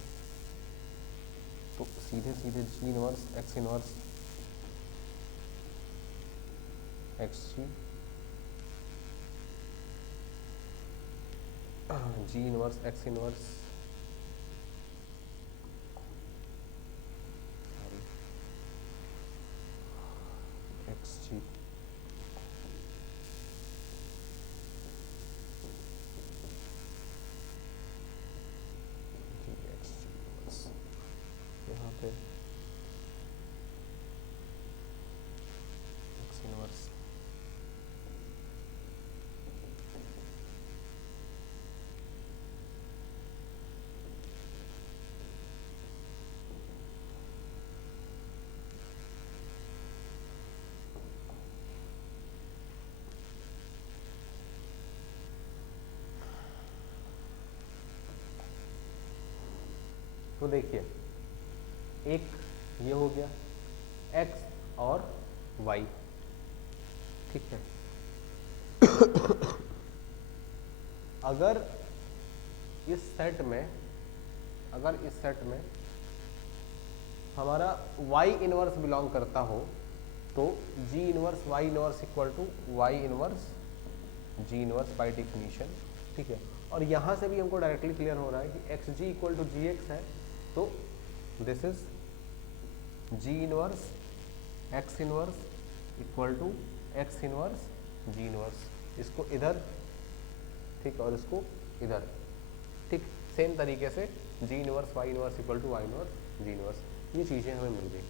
तो सीधे सीधे G inverse x inverse X G inverse x inverse X G G X G inverse, यहाँ पे एक्स इनवर्स तो देखिए एक ये हो गया x और y, ठीक है। अगर इस सेट में हमारा y इनवर्स बिलोंग करता हो तो g inverse y inverse equal to y inverse g inverse by definition, ठीक है। और यहाँ से भी हमको डायरेक्टली क्लियर हो रहा है कि xg इक्वल टू gx है, तो this is g inverse x inverse equal to x inverse g inverse, इसको इधर, ठीक, और इसको इधर, ठीक। सेम तरीके से g inverse y inverse equal to y inverse g inverse, ये चीज़ें हमें मिल गई।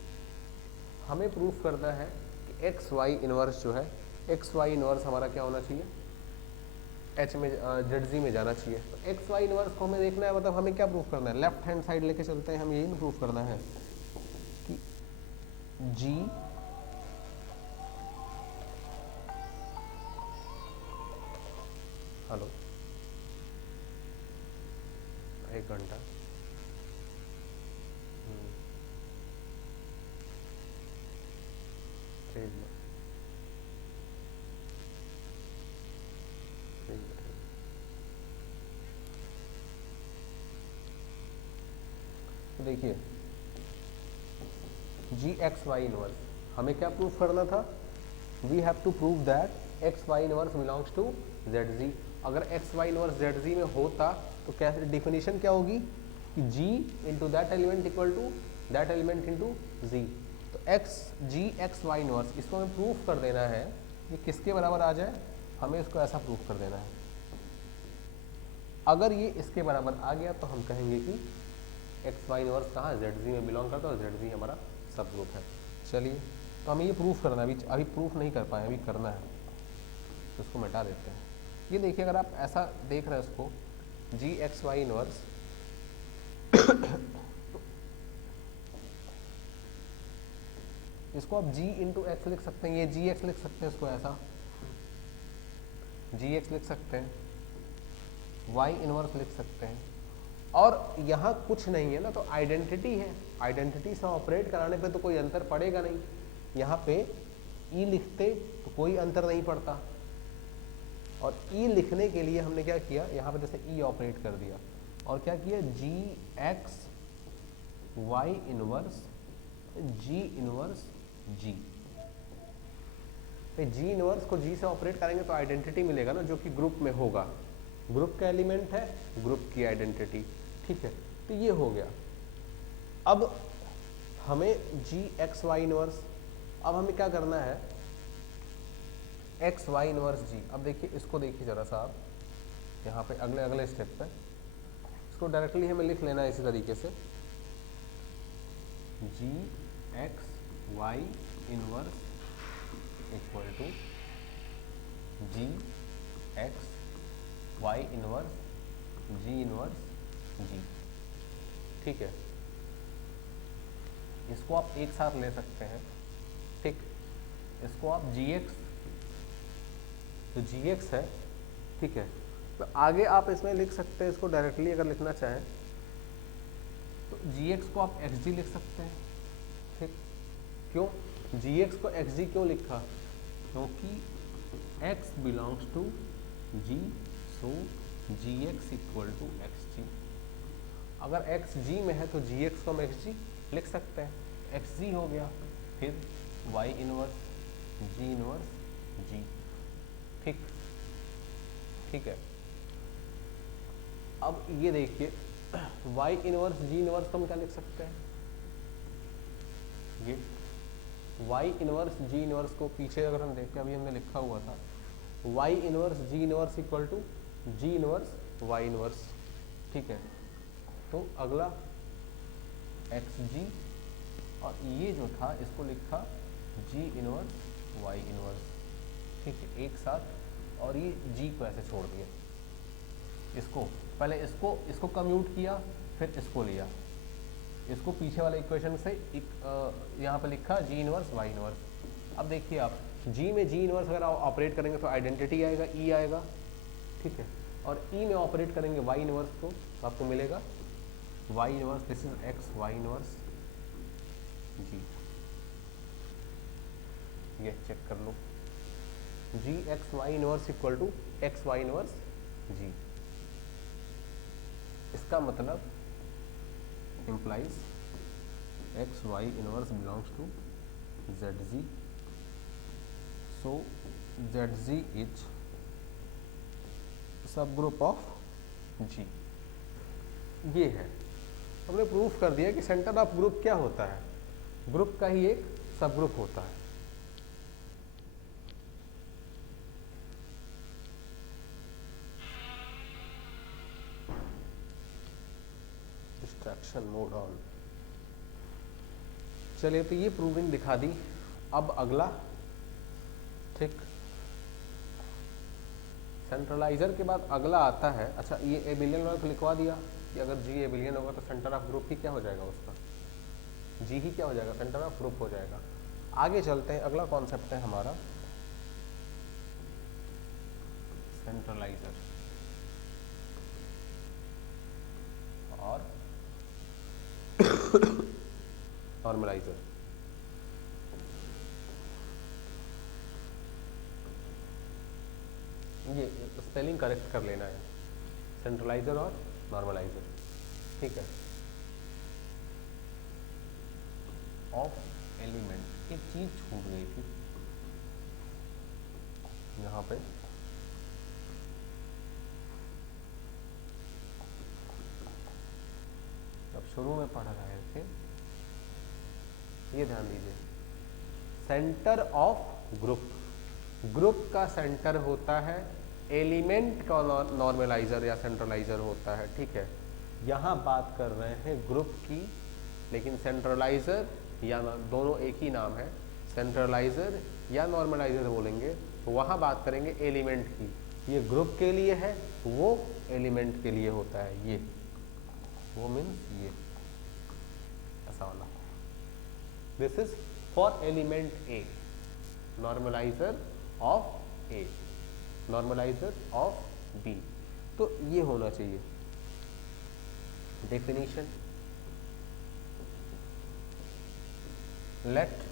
हमें प्रूफ करना है कि एक्स वाई इनवर्स जो है, एक्स वाई इनवर्स हमारा क्या होना चाहिए, एच में जेड में जाना चाहिए। तो एक्स वाई इनवर्स को हमें देखना है, मतलब हमें क्या प्रूफ करना है, लेफ्ट हैंड साइड लेके चलते हैं, हम यही प्रूफ करना है कि जी हेलो 1 घंटा तो देखिए जी एक्स वाई इनवर्स हमें क्या प्रूफ करना था, we have to prove that X Y inverse belongs to Z G. अगर x Y inverse Z G में होता तो क्या डिफिनीशन क्या होगी कि G into that element equal to that element into G. तो X G X Y inverse इसको हमें प्रूफ कर देना है, ये किसके बराबर आ जाए, हमें इसको ऐसा प्रूफ कर देना है। अगर ये इसके बराबर आ गया तो हम कहेंगे कि एक्स वाई इनवर्स कहाँ जेड जी में बिलोंग करता है और जेड जी हमारा सब ग्रुप है। चलिए, तो हमें ये प्रूफ करना है, अभी प्रूफ नहीं कर पाए, अभी करना है, तो इसको मिटा देते हैं। ये देखिए, अगर आप ऐसा देख रहे हैं इसको जी एक्स वाई इनवर्स इसको आप g इंटू एक्स लिख सकते हैं, ये जी एक्स लिख सकते हैं, इसको ऐसा जी एक्स लिख सकते हैं, y इनवर्स लिख सकते हैं। और यहाँ कुछ नहीं है ना, तो आइडेंटिटी है, आइडेंटिटी से ऑपरेट कराने पे तो कोई अंतर पड़ेगा नहीं। यहाँ पे ई लिखते तो कोई अंतर नहीं पड़ता, और ई लिखने के लिए हमने क्या किया, यहाँ पे जैसे ई ऑपरेट कर दिया और क्या किया, जी एक्स वाई इनवर्स जी इनवर्स जी। जी इनवर्स को जी से ऑपरेट करेंगे तो आइडेंटिटी मिलेगा ना, जो कि ग्रुप में होगा, ग्रुप का एलिमेंट है, ग्रुप की आइडेंटिटी, ठीक है। तो ये हो गया। अब हमें जी एक्स वाई इनवर्स, अब हमें क्या करना है, एक्स वाई इनवर्स जी। अब देखिए, इसको देखिए जरा सा आप, यहाँ पे अगले स्टेप पे इसको डायरेक्टली हमें लिख लेना है इसी तरीके से, G X Y inverse equal to ji X Y inverse ji inverse G, ठीक है। इसको आप एक साथ ले सकते हैं, ठीक। इसको आप जी एक्स, तो जी एक्स है, ठीक है। तो आगे आप इसमें लिख सकते हैं, इसको डायरेक्टली अगर लिखना चाहें तो जी एक्स को आप एक्स जी लिख सकते हैं, ठीक। क्यों जी एक्स को एक्स जी क्यों लिखा, क्योंकि x belongs to g, so G X equal to x G. अगर x g में है तो जी एक्स को हम एक्स जी लिख सकते हैं, एक्स जी हो गया, फिर y इनवर्स जी इनवर्स जी, ठीक, ठीक है। अब ये देखिए, y इनवर्स जी इनवर्स को हम क्या लिख सकते हैं, ये y इनवर्स जी इनवर्स को पीछे अगर हम देखते हैं, अभी हमने लिखा हुआ था y inverse ji inverse equal to g inverse y inverse, ठीक है। तो अगला एक्स जी, और ये जो था इसको लिखा जी इनवर्स y इनवर्स, ठीक है, एक साथ। और ये g को ऐसे छोड़ दिया, इसको पहले इसको कम्यूट किया, फिर इसको लिया, इसको पीछे वाले इक्वेशन से यहाँ पे लिखा जी इनवर्स वाई इनवर्स। अब देखिए आप जी में जी इनवर्स अगर ऑपरेट करेंगे तो आइडेंटिटी आएगा, ई आएगा, ठीक है। और ई में ऑपरेट करेंगे वाई इनवर्स को तो आपको मिलेगा Y inverse, this is X Y inverse G, ये चेक कर लो, G X Y inverse equal to X Y inverse G. इसका मतलब implies X Y inverse belongs to Z G, so Z G is subgroup of G. ये है, हमने proof कर दिया कि सेंटर ऑफ ग्रुप क्या होता है, ग्रुप का ही एक सब ग्रुप होता है। Distraction mode on. चलिए तो ये प्रूविंग दिखा दी। अब अगला, ठीक, सेंट्रलाइजर के बाद अगला आता है, अच्छा ये एबिलियन वाला तो लिखवा दिया कि अगर जी एबिलियन होगा तो सेंटर ऑफ ग्रुप ही क्या हो जाएगा, उसका जी ही क्या हो जाएगा, सेंटर ऑफ ग्रुप हो जाएगा। आगे चलते हैं, अगला कॉन्सेप्ट है हमारा सेंट्रलाइजर और नॉर्मलाइजर। ये स्पेलिंग करेक्ट कर लेना है, सेंट्रलाइजर और नॉर्मलाइजर, ठीक है। ऑफ एलिमेंट, एक चीज छूट गई थी यहाँ पे, अब शुरू में पढ़ रहे थे, ये ध्यान दीजिए, सेंटर ऑफ ग्रुप, ग्रुप का सेंटर होता है, एलिमेंट का नॉर्मलाइजर या सेंट्रलाइजर होता है, ठीक है। यहाँ बात कर रहे हैं ग्रुप की, लेकिन सेंट्रलाइजर या दोनों एक ही नाम है, सेंट्रलाइजर या नॉर्मलाइजर बोलेंगे तो वहाँ बात करेंगे एलिमेंट की। ये ग्रुप के लिए है, वो एलिमेंट के लिए होता है, ये वो मीन्स ये ऐसा वाला, this is for element A, normalizer of A, normalizer of B. तो ये होना चाहिए definition, let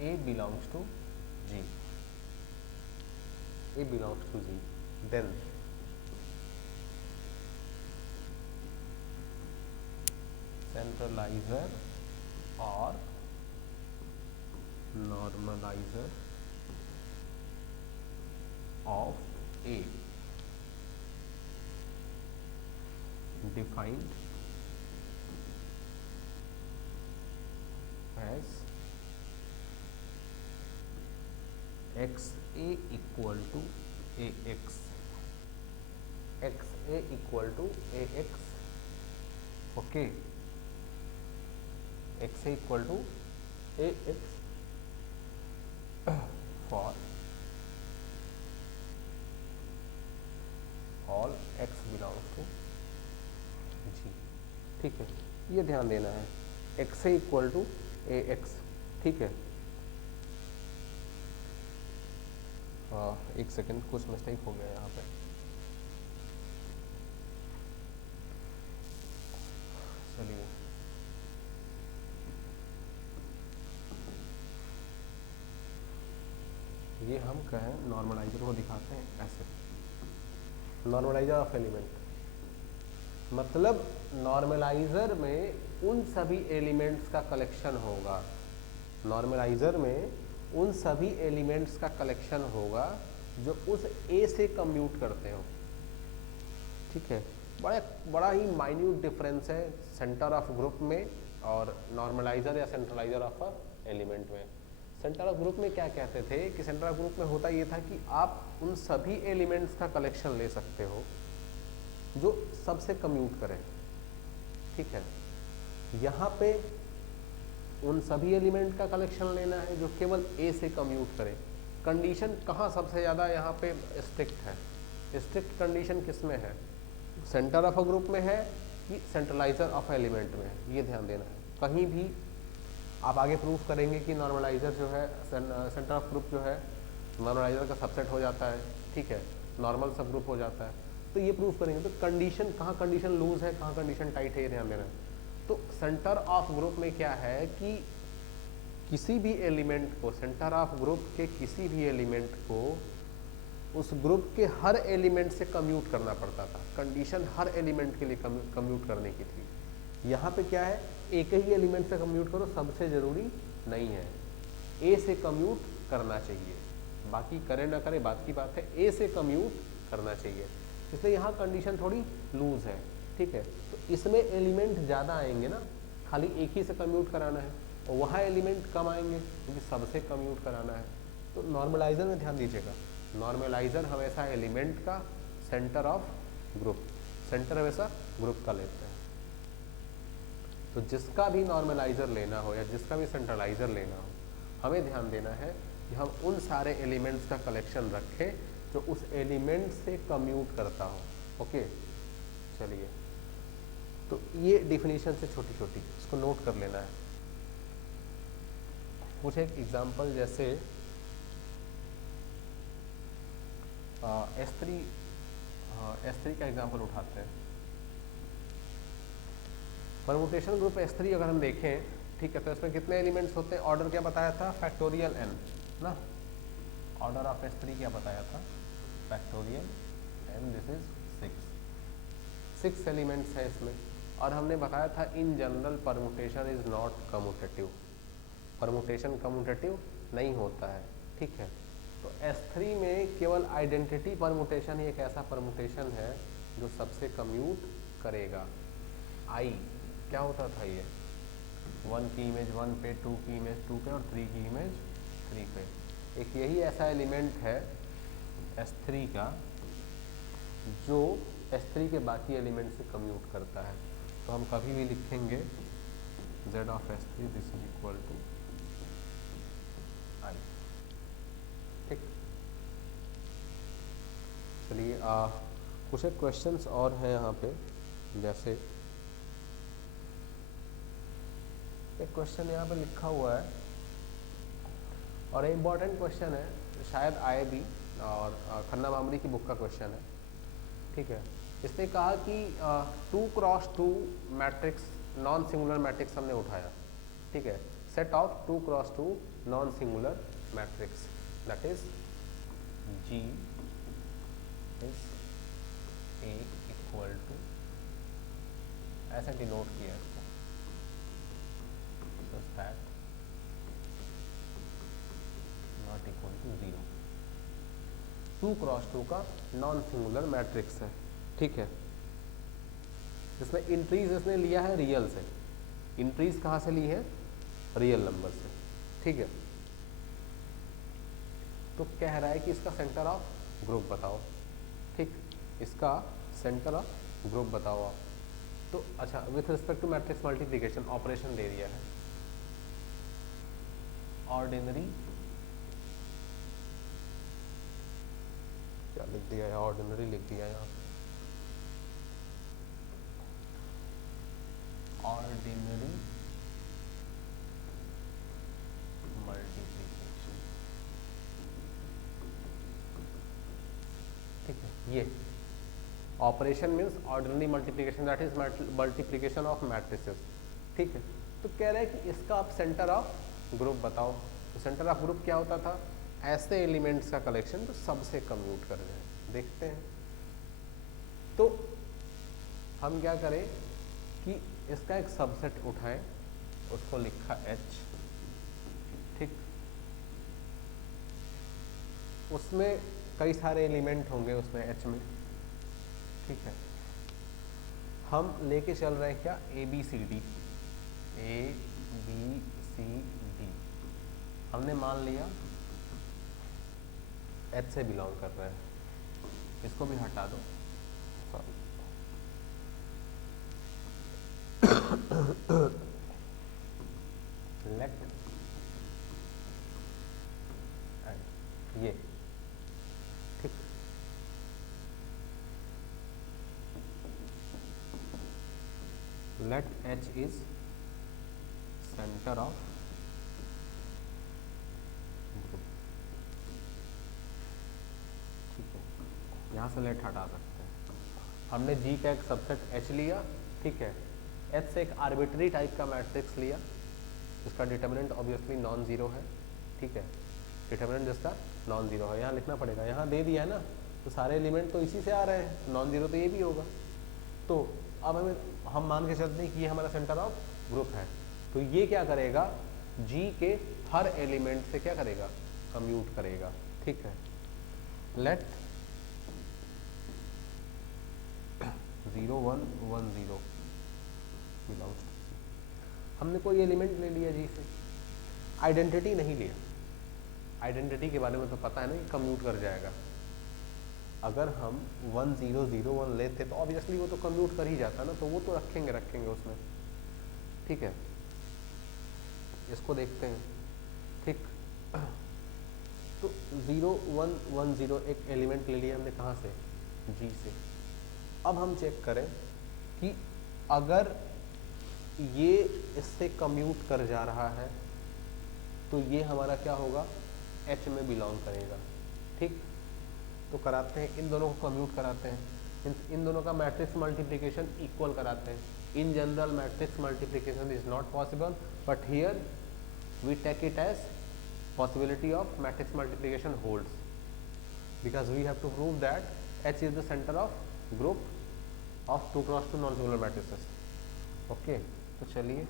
A belongs to G, A belongs to G, then centralizer और normalizer of A defined as XA equal to AX, XA equal to AX, okay, XA equal to AX for all x belongs to G, ठीक है। ये ध्यान देना है, x से equal to A x, ठीक है। एक सेकंड, कुछ मिस्टेक हो गया यहाँ पे, चलिए ये हम कहें नॉर्मलाइजर को दिखाते हैं ऐसे, नॉर्मलाइजर ऑफ एलिमेंट, मतलब नॉर्मलाइजर में उन सभी एलिमेंट्स का कलेक्शन होगा, नॉर्मलाइजर में उन सभी एलिमेंट्स का कलेक्शन होगा जो उस ए से कंप्यूट करते हो, ठीक है। बड़ा ही माइन्यूट डिफरेंस है सेंटर ऑफ ग्रुप में और नॉर्मलाइजर या सेंट्रलाइजर ऑफ एलिमेंट में। सेंटर ऑफ ग्रुप में क्या कहते थे कि सेंटर ऑफ ग्रुप में होता ये था कि आप उन सभी एलिमेंट्स का कलेक्शन ले सकते हो जो सबसे कम्यूट करें, ठीक है। यहाँ पे उन सभी एलिमेंट का कलेक्शन लेना है जो केवल ए से कम्यूट करें। कंडीशन कहाँ सबसे ज़्यादा यहाँ पे स्ट्रिक्ट है, स्ट्रिक्ट कंडीशन किस में है, सेंटर ऑफ अ ग्रुप में है कि सेंट्रलाइजर ऑफ एलिमेंट में है, ये ध्यान देना है। कहीं भी आप आगे प्रूफ करेंगे कि नॉर्मलाइजर जो है, सेंटर ऑफ ग्रुप जो है नॉर्मलाइजर का सबसेट हो जाता है, ठीक है, नॉर्मल सब ग्रुप हो जाता है। तो ये प्रूफ करेंगे। तो कंडीशन, कहाँ कंडीशन लूज है, कहाँ कंडीशन टाइट है, ये ध्यान देना है। तो सेंटर ऑफ ग्रुप में क्या है कि किसी भी एलिमेंट को, सेंटर ऑफ ग्रुप के किसी भी एलिमेंट को उस ग्रुप के हर एलिमेंट से कम्यूट करना पड़ता था। कंडीशन हर एलिमेंट के लिए कम्यूट करने की थी। यहाँ पे क्या है, एक ही एलिमेंट से कम्यूट करो, सबसे जरूरी नहीं है, ए से कम्यूट करना चाहिए, बाकी करे ना करे बात की बात है, ए से कम्यूट करना चाहिए। इसलिए यहाँ कंडीशन थोड़ी लूज है, ठीक है। तो इसमें एलिमेंट ज़्यादा आएंगे ना, खाली एक ही से कम्यूट कराना है, और वहाँ एलिमेंट कम आएंगे क्योंकि सबसे कम्यूट कराना है। तो नॉर्मलाइजर में ध्यान दीजिएगा, नॉर्मलाइजर हमेशा एलिमेंट का सेंटर ऑफ ग्रुप, सेंटर हमेशा ग्रुप का लेते हैं। तो जिसका भी नॉर्मलाइजर लेना हो या जिसका भी सेंट्रलाइजर लेना हो, हमें ध्यान देना है कि हम उन सारे एलिमेंट्स का कलेक्शन रखें जो उस एलिमेंट से कम्यूट करता हो। ओके, चलिए, तो ये डेफिनेशन से छोटी छोटी, इसको नोट कर लेना है। कुछ एक एग्जांपल जैसे S3 का एग्जांपल उठाते हैं। परमुटेशन ग्रुप S3 अगर हम देखें, ठीक है, तो इसमें कितने एलिमेंट्स होते हैं, ऑर्डर क्या बताया था, फैक्टोरियल n ना, ऑर्डर ऑफ S3 क्या बताया था, factorial n, this is 6 elements है इसमें। और हमने बताया था in general permutation is not commutative, permutation commutative नहीं होता है, ठीक है। तो S3 में केवल आइडेंटिटी परमुटेशन ही एक ऐसा परमुटेशन है जो सबसे कम्यूट करेगा। आई क्या होता था, ये 1 की इमेज 1 पे, 2 की इमेज 2 पे और 3 की इमेज 3 पे। एक यही ऐसा एलिमेंट है S3 का जो S3 के बाकी एलिमेंट से कम्यूट करता है। तो हम कभी भी लिखेंगे Z of S3 this is equal to I, ठीक। चलिए, कुछ एक क्वेश्चंस और हैं यहाँ पे, जैसे एक क्वेश्चन यहाँ पे लिखा हुआ है और इम्पॉर्टेंट क्वेश्चन है, शायद आए भी, और खन्ना मामरी की बुक का क्वेश्चन है, ठीक है। इसने कहा कि 2x2 matrix non singular matrix हमने उठाया, ठीक है। Set of 2x2 non singular matrix that is G is A equal to, ऐसे डिनोट किया इसको, that not equal to 0। 2x2 का नॉन सिंगुलर मैट्रिक्स है, ठीक है। इसमें इंट्रीज इसने लिया है रियल से, इंट्रीज कहाँ से ली है, रियल नंबर से, ठीक है। तो कह रहा है कि इसका सेंटर ऑफ ग्रुप बताओ, ठीक, इसका सेंटर ऑफ ग्रुप बताओ आप। तो अच्छा, with respect to matrix multiplication operation दे दिया है, ऑर्डिनरी, क्या लिख दिया है, ऑर्डिनरी लिख दिया है यहाँ, ऑर्डिनरी मल्टीप्लिकेशन, ठीक है। ये operation means ordinary multiplication, that is multiplication of matrices, ठीक है। तो कह रहे हैं कि इसका आप सेंटर ऑफ ग्रुप बताओ। तो सेंटर ऑफ ग्रुप क्या होता था, ऐसे एलिमेंट्स का कलेक्शन जो सबसे कम्यूट कर रहे हैं। देखते हैं, तो हम क्या करें कि इसका एक सबसेट उठाएं, उसको लिखा H, ठीक, उसमें कई सारे एलिमेंट होंगे उसमें H में, ठीक है। हम लेके चल रहे हैं क्या, ABCD, हमने मान लिया H से बिलोंग कर रहे हैं, इसको भी हटा दो, सॉरी, लेट एंड ये, ठीक, let H is centre of group, ठीक है। यहाँ से लेट हटा सकते हैं, हमने जी का एक सबसेट एच लिया, ठीक है, एच से एक आर्बिट्री टाइप का मैट्रिक्स लिया, इसका डिटर्मिनेंट ऑब्वियसली नॉन जीरो है, ठीक है, डिटर्मिनेंट जिसका नॉन जीरो है, यहाँ लिखना पड़ेगा, यहाँ दे दिया है ना, तो सारे एलिमेंट तो इसी से आ रहे हैं, नॉन जीरो तो ये भी होगा। तो अब हम मान के चलते हैं कि ये हमारा सेंटर ऑफ ग्रुप है, तो ये क्या करेगा, जी के हर एलिमेंट से क्या करेगा, कम्यूट करेगा, ठीक है। लेट 0 1 1 0 बिलोंग्स, हमने कोई एलिमेंट ले लिया जी से, आइडेंटिटी नहीं लिया, आइडेंटिटी के बारे में तो पता है ना कि कम्यूट कर जाएगा। अगर हम 1 0 0 1 लेते तो ऑब्वियसली वो तो कम्यूट कर ही जाता ना, तो वो तो रखेंगे उसमें, ठीक है। इसको देखते हैं, ठीक, तो 0 1 1 0 एक एलिमेंट ले लिया हमने, कहाँ से, जी से। अब हम चेक करें कि अगर ये इससे कम्यूट कर जा रहा है तो ये हमारा क्या होगा, एच में बिलोंग करेगा, ठीक। तो कराते हैं, इन दोनों को कम्यूट कराते हैं, इन दोनों का मैट्रिक्स मल्टीप्लिकेशन इक्वल कराते हैं। In general matrix multiplication is not possible, but here we take it as possibility of matrix multiplication holds, because we have to prove that H is the center of group of 2 cross 2 non-singular matrices, okay। तो चलिए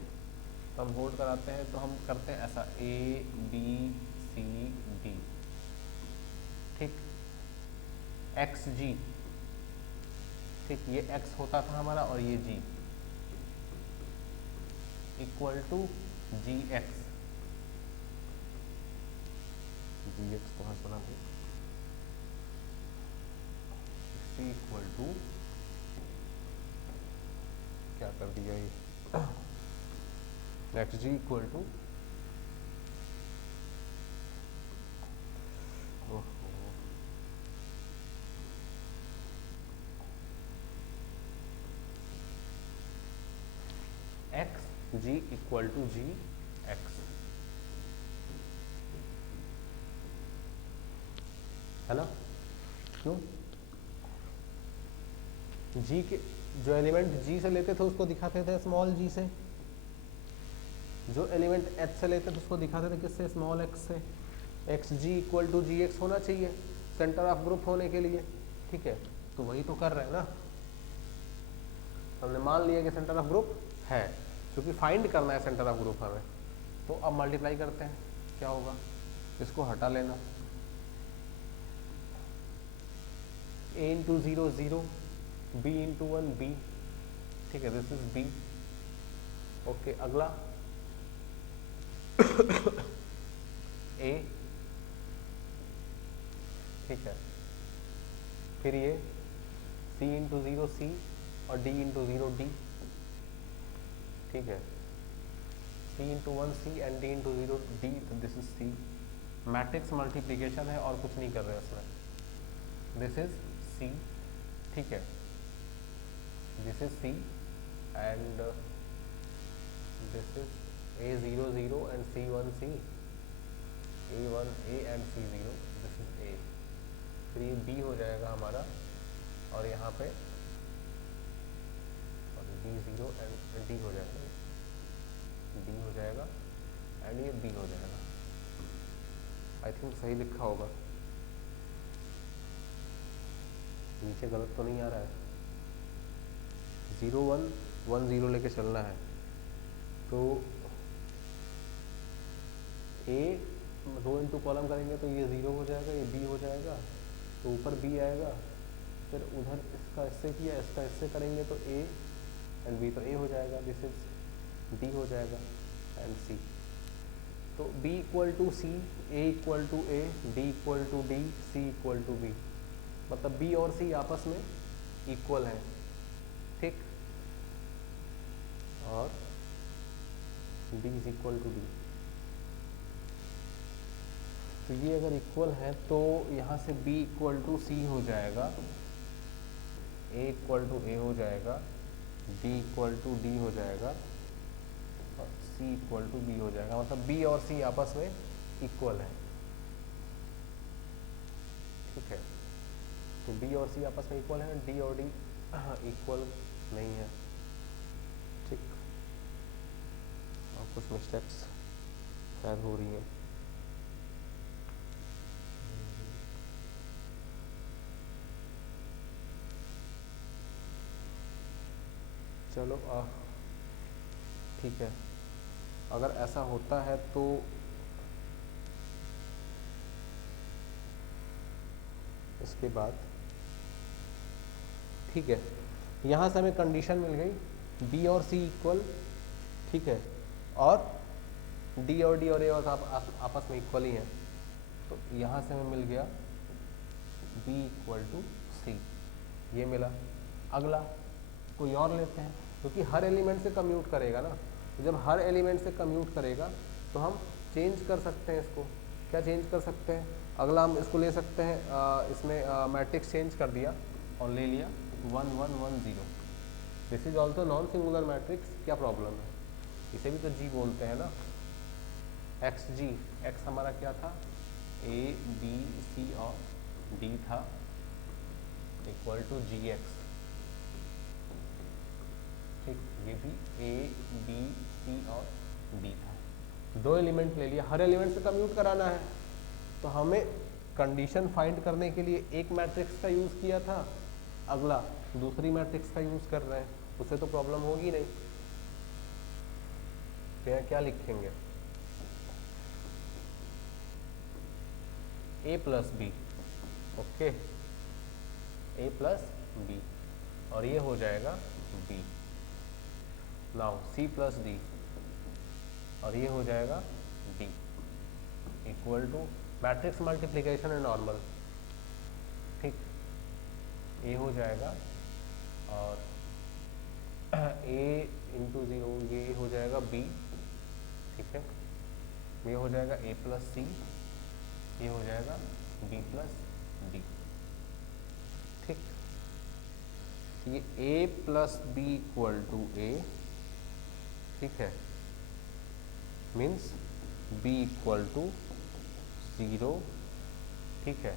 तो हम hold कराते हैं, तो हम करते हैं ऐसा A B C D, ठीक, एक्स जी, ठीक, ये x होता था हमारा और ये g equal to ji x, कहाँ सुना है, c इक्वल टू क्या कर दिया ये, x ji equal to x ji equal to ji x, है ना। क्यों, जी के जो एलिमेंट जी से लेते थे उसको दिखाते थे स्मॉल जी से, जो एलिमेंट एच से लेते थे उसको दिखाते थे किससे, स्मॉल एक्स से। X ji equal to ji x होना चाहिए सेंटर ऑफ ग्रुप होने के लिए, ठीक है, तो वही तो कर रहे हैं ना, हमने मान लिया कि सेंटर ऑफ ग्रुप है, क्योंकि फाइंड करना है सेंटर ऑफ ग्रुप हमें। तो अब मल्टीप्लाई करते हैं, क्या होगा, इसको हटा लेना, a into 0 0, b into 1 b, ठीक है, दिस इज b, ओके। अगला a, ठीक है, फिर ये c इंटू 0 c और d इंटू 0 d, ठीक है, c into 1 c and d into 0 d, तो this is c। Matrix multiplication है और कुछ नहीं कर रहे इसमें, दिस इज c, ठीक है, this is c and this is a0 0 and c1 c, a1 a and c0, this is a, फिर ये b हो जाएगा हमारा, और यहाँ पे और b0 एंड d हो जाएगा, d हो जाएगा एंड ये b हो जाएगा। आई थिंक सही लिखा होगा, नीचे गलत तो नहीं आ रहा है, 0 1 1 0 लेके चलना है, तो a रो इंटू कॉलम करेंगे तो ये 0 हो जाएगा, ये b हो जाएगा, तो ऊपर b आएगा, फिर उधर इसका इससे किया, इसका इससे करेंगे तो a एंड b, तो a हो जाएगा, दिस इज d हो जाएगा एंड c। तो b equal to c, a equal to a, d equal to d, c equal to b, मतलब b और c आपस में इक्वल हैं, ठीक, और d is equal to d। तो ये अगर इक्वल है तो यहाँ से b इक्वल टू सी हो जाएगा, a इक्वल टू a हो जाएगा, d इक्वल टू d हो जाएगा और c इक्वल टू b हो जाएगा, मतलब b और c आपस में इक्वल है, ठीक है। तो b और c आपस में इक्वल है, d और d इक्वल नहीं है, ठीक, और कुछ मिस्टेक्स शायद हो रही हैं। चलो ठीक है, अगर ऐसा होता है तो इसके बाद ठीक है, यहाँ से हमें कंडीशन मिल गई बी और सी इक्वल, ठीक है, और डी और ए आपस में इक्वल ही हैं, तो यहाँ से हमें मिल गया बी इक्वल टू सी, ये मिला। अगला कोई और लेते हैं, क्योंकि हर एलिमेंट से कम्यूट करेगा ना, तो जब हर एलिमेंट से कम्यूट करेगा तो हम चेंज कर सकते हैं इसको। क्या चेंज कर सकते हैं? अगला हम इसको ले सकते हैं, इसमें मैट्रिक्स चेंज कर दिया और ले लिया 1 1 1 0। This is also non singular matrix, क्या प्रॉब्लम है? इसे भी तो जी बोलते हैं ना, एक्स जी, एक्स हमारा क्या था, ए बी सी और डी था, इक्वल टू जी एक्स, ठीक, ये भी ए बी सी और डी था। दो एलिमेंट ले लिया, हर एलिमेंट से कम्यूट कराना है, तो हमें कंडीशन फाइंड करने के लिए एक मैट्रिक्स का यूज़ किया था, अगला दूसरी मैट्रिक्स का यूज़ कर रहे हैं, उससे तो प्रॉब्लम होगी नहीं। तो यहाँ क्या लिखेंगे, a plus b, okay, a plus b, और ये हो जाएगा b. Now c plus d, और ये हो जाएगा d, equal to matrix multiplication है नॉर्मल, ठीक, ये हो जाएगा, और ए इंटू ज़ीरो ये हो जाएगा बी, ठीक है, ये हो जाएगा ए प्लस सी, ये हो जाएगा बी प्लस डी, ठीक, ये A plus B equal to A, ठीक है, मीन्स बी इक्वल टू 0, ठीक है,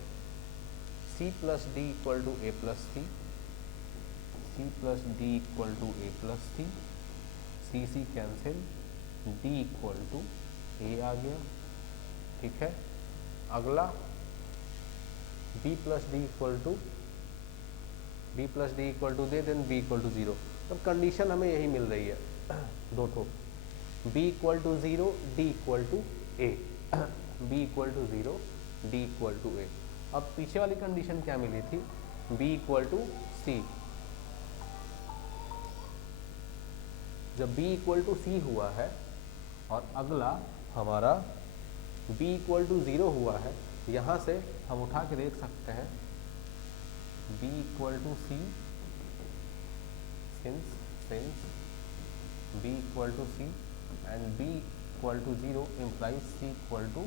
C plus D equal to A plus C, C plus D equal to A plus C C cancel, D equal to A आ गया, ठीक है। अगला B plus D equal to दे, then B equal to 0, तो condition हमें यही मिल रही है, दो ठो, B equal to 0, D equal to A, B equal to 0, D equal to A. अब पीछे वाली कंडीशन क्या मिली थी, बी इक्वल टू सी, जब b इक्वल टू सी हुआ है और अगला हमारा b इक्वल टू 0 हुआ है, यहाँ से हम उठा के देख सकते हैं b equal to c, since b equal to c and b equal to 0 implies c equal to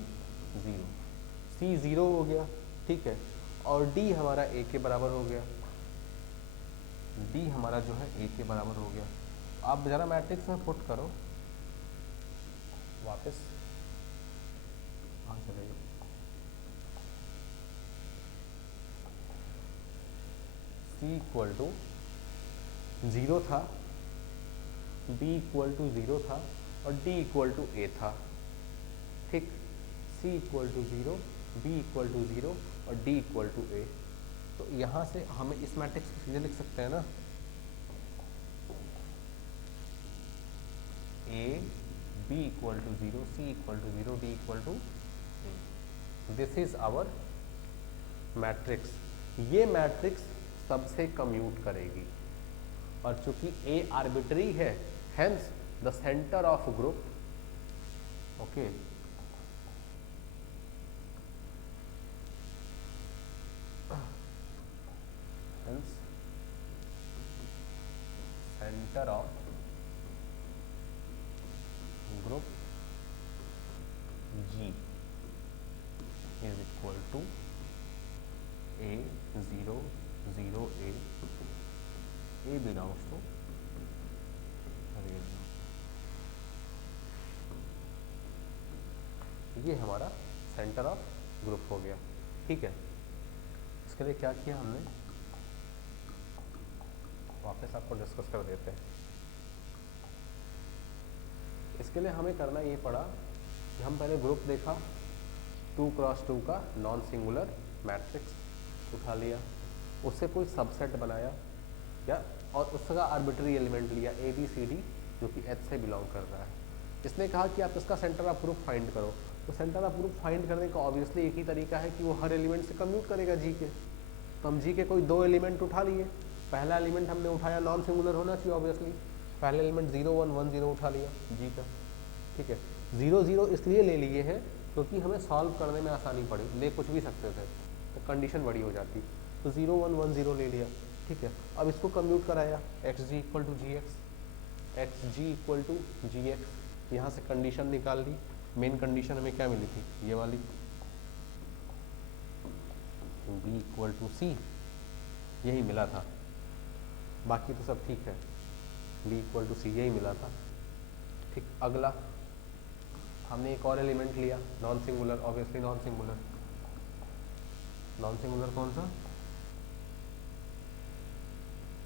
0, c 0 हो गया, ठीक है, और d हमारा a के बराबर हो गया, d हमारा जो है a के बराबर हो गया। आप जरा मैट्रिक्स में पुट करो, वापस चले जाइए, c इक्वल टू 0 था, b इक्वल टू 0 था और d इक्वल टू a था, ठीक, c equal to 0, b equal to 0 और d इक्वल टू a। तो यहाँ से हमें इस मैट्रिक्स को सीधे लिख सकते हैं ना, a b equal to 0, c equal to 0, d equal to a। This is our matrix. ये मैट्रिक्स सबसे कम्यूट करेगी, और चूंकि a आर्बिट्री है, hence the centre of group, okay, hence centre of group G is equal to A 0 0 A belongs to real। ये हमारा centre of group हो गया, ठीक है। इसके लिए क्या किया हमने, वापस आपको डिस्कस कर देते हैं। इसके लिए हमें करना ये पड़ा कि हम पहले ग्रुप देखा 2x2 का नॉन सिंगुलर मैट्रिक्स उठा लिया, उससे कोई सबसेट बनाया या और उसका आर्बिट्री एलिमेंट लिया ABCD जो कि H से बिलोंग कर रहा है। इसने कहा कि आप इसका सेंटर ऑफ ग्रुप फाइंड करो, तो सेंटर ऑफ ग्रुप फाइंड करने का ऑब्वियसली एक ही तरीका है कि वो हर एलिमेंट से कम्यूट करेगा G के। तो हम G के कोई 2 एलिमेंट उठा लिए, पहला एलिमेंट हमने उठाया नॉन सिंगुलर होना चाहिए ऑब्वियसली, पहले एलिमेंट 0 1 1 0 उठा लिया G का, ठीक है। 0 0 इसलिए ले लिए हैं क्योंकि हमें सॉल्व करने में आसानी पड़ी, ले कुछ भी सकते थे तो कंडीशन बड़ी हो जाती, तो 0 1 1 0 ले लिया, ठीक है। अब इसको कम्प्यूट कराया xg equal to ji x, xg equal to ji x, यहाँ से कंडीशन निकाल ली। मेन कंडीशन हमें क्या मिली थी, ये वाली b इक्वल टू सी, यही मिला था, बाकी तो सब ठीक है, b इक्वल टू सी यही मिला था, ठीक। अगला हमने एक और एलिमेंट लिया non singular, obviously non singular, non singular कौन सा,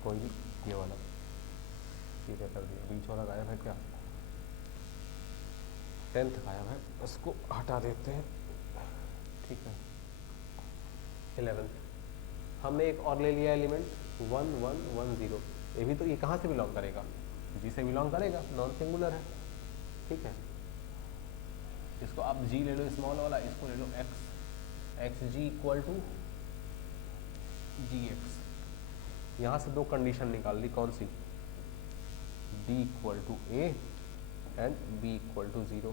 कोई भी, ये वाला, ठीक है, कर दिया। बीच वाला गायब है क्या, 10th गायब है, इसको हटा देते हैं, ठीक है। 11th हमने एक और ले लिया एलिमेंट 1 1 1 0, ये भी तो, ये कहाँ से बिलोंग करेगा, जी से बिलोंग करेगा, नॉन सिंगुलर है, ठीक है। इसको आप जी ले लो स्मॉल वाला, इसको ले लो X, X ji equal to ji x. यहाँ से 2 कंडीशन निकाल ली, कौन सी, D equal to A and B equal to 0।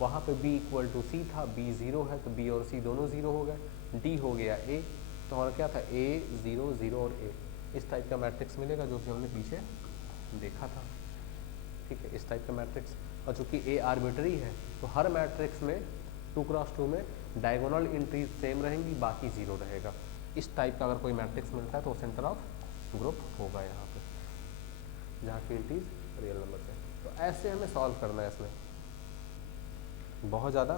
वहाँ पे b इक्वल टू सी था, b 0 है तो b और c दोनों 0 हो गए, d हो गया a, तो हमारा क्या था a 0 0 और a, इस टाइप का मैट्रिक्स मिलेगा जो कि हमने पीछे देखा था, ठीक है, इस टाइप का मैट्रिक्स। और चूंकि a आर्बिट्री है तो हर मैट्रिक्स में 2x2 में डायगोनल एंट्रीज सेम रहेंगी, बाकी 0 रहेगा। इस टाइप का अगर कोई मैट्रिक्स मिलता है तो सेंटर ऑफ ग्रुप होगा यहाँ पे, जहाँ की एंट्रीज रियल नंबर है। तो ऐसे हमें सॉल्व करना है, इसमें बहुत ज़्यादा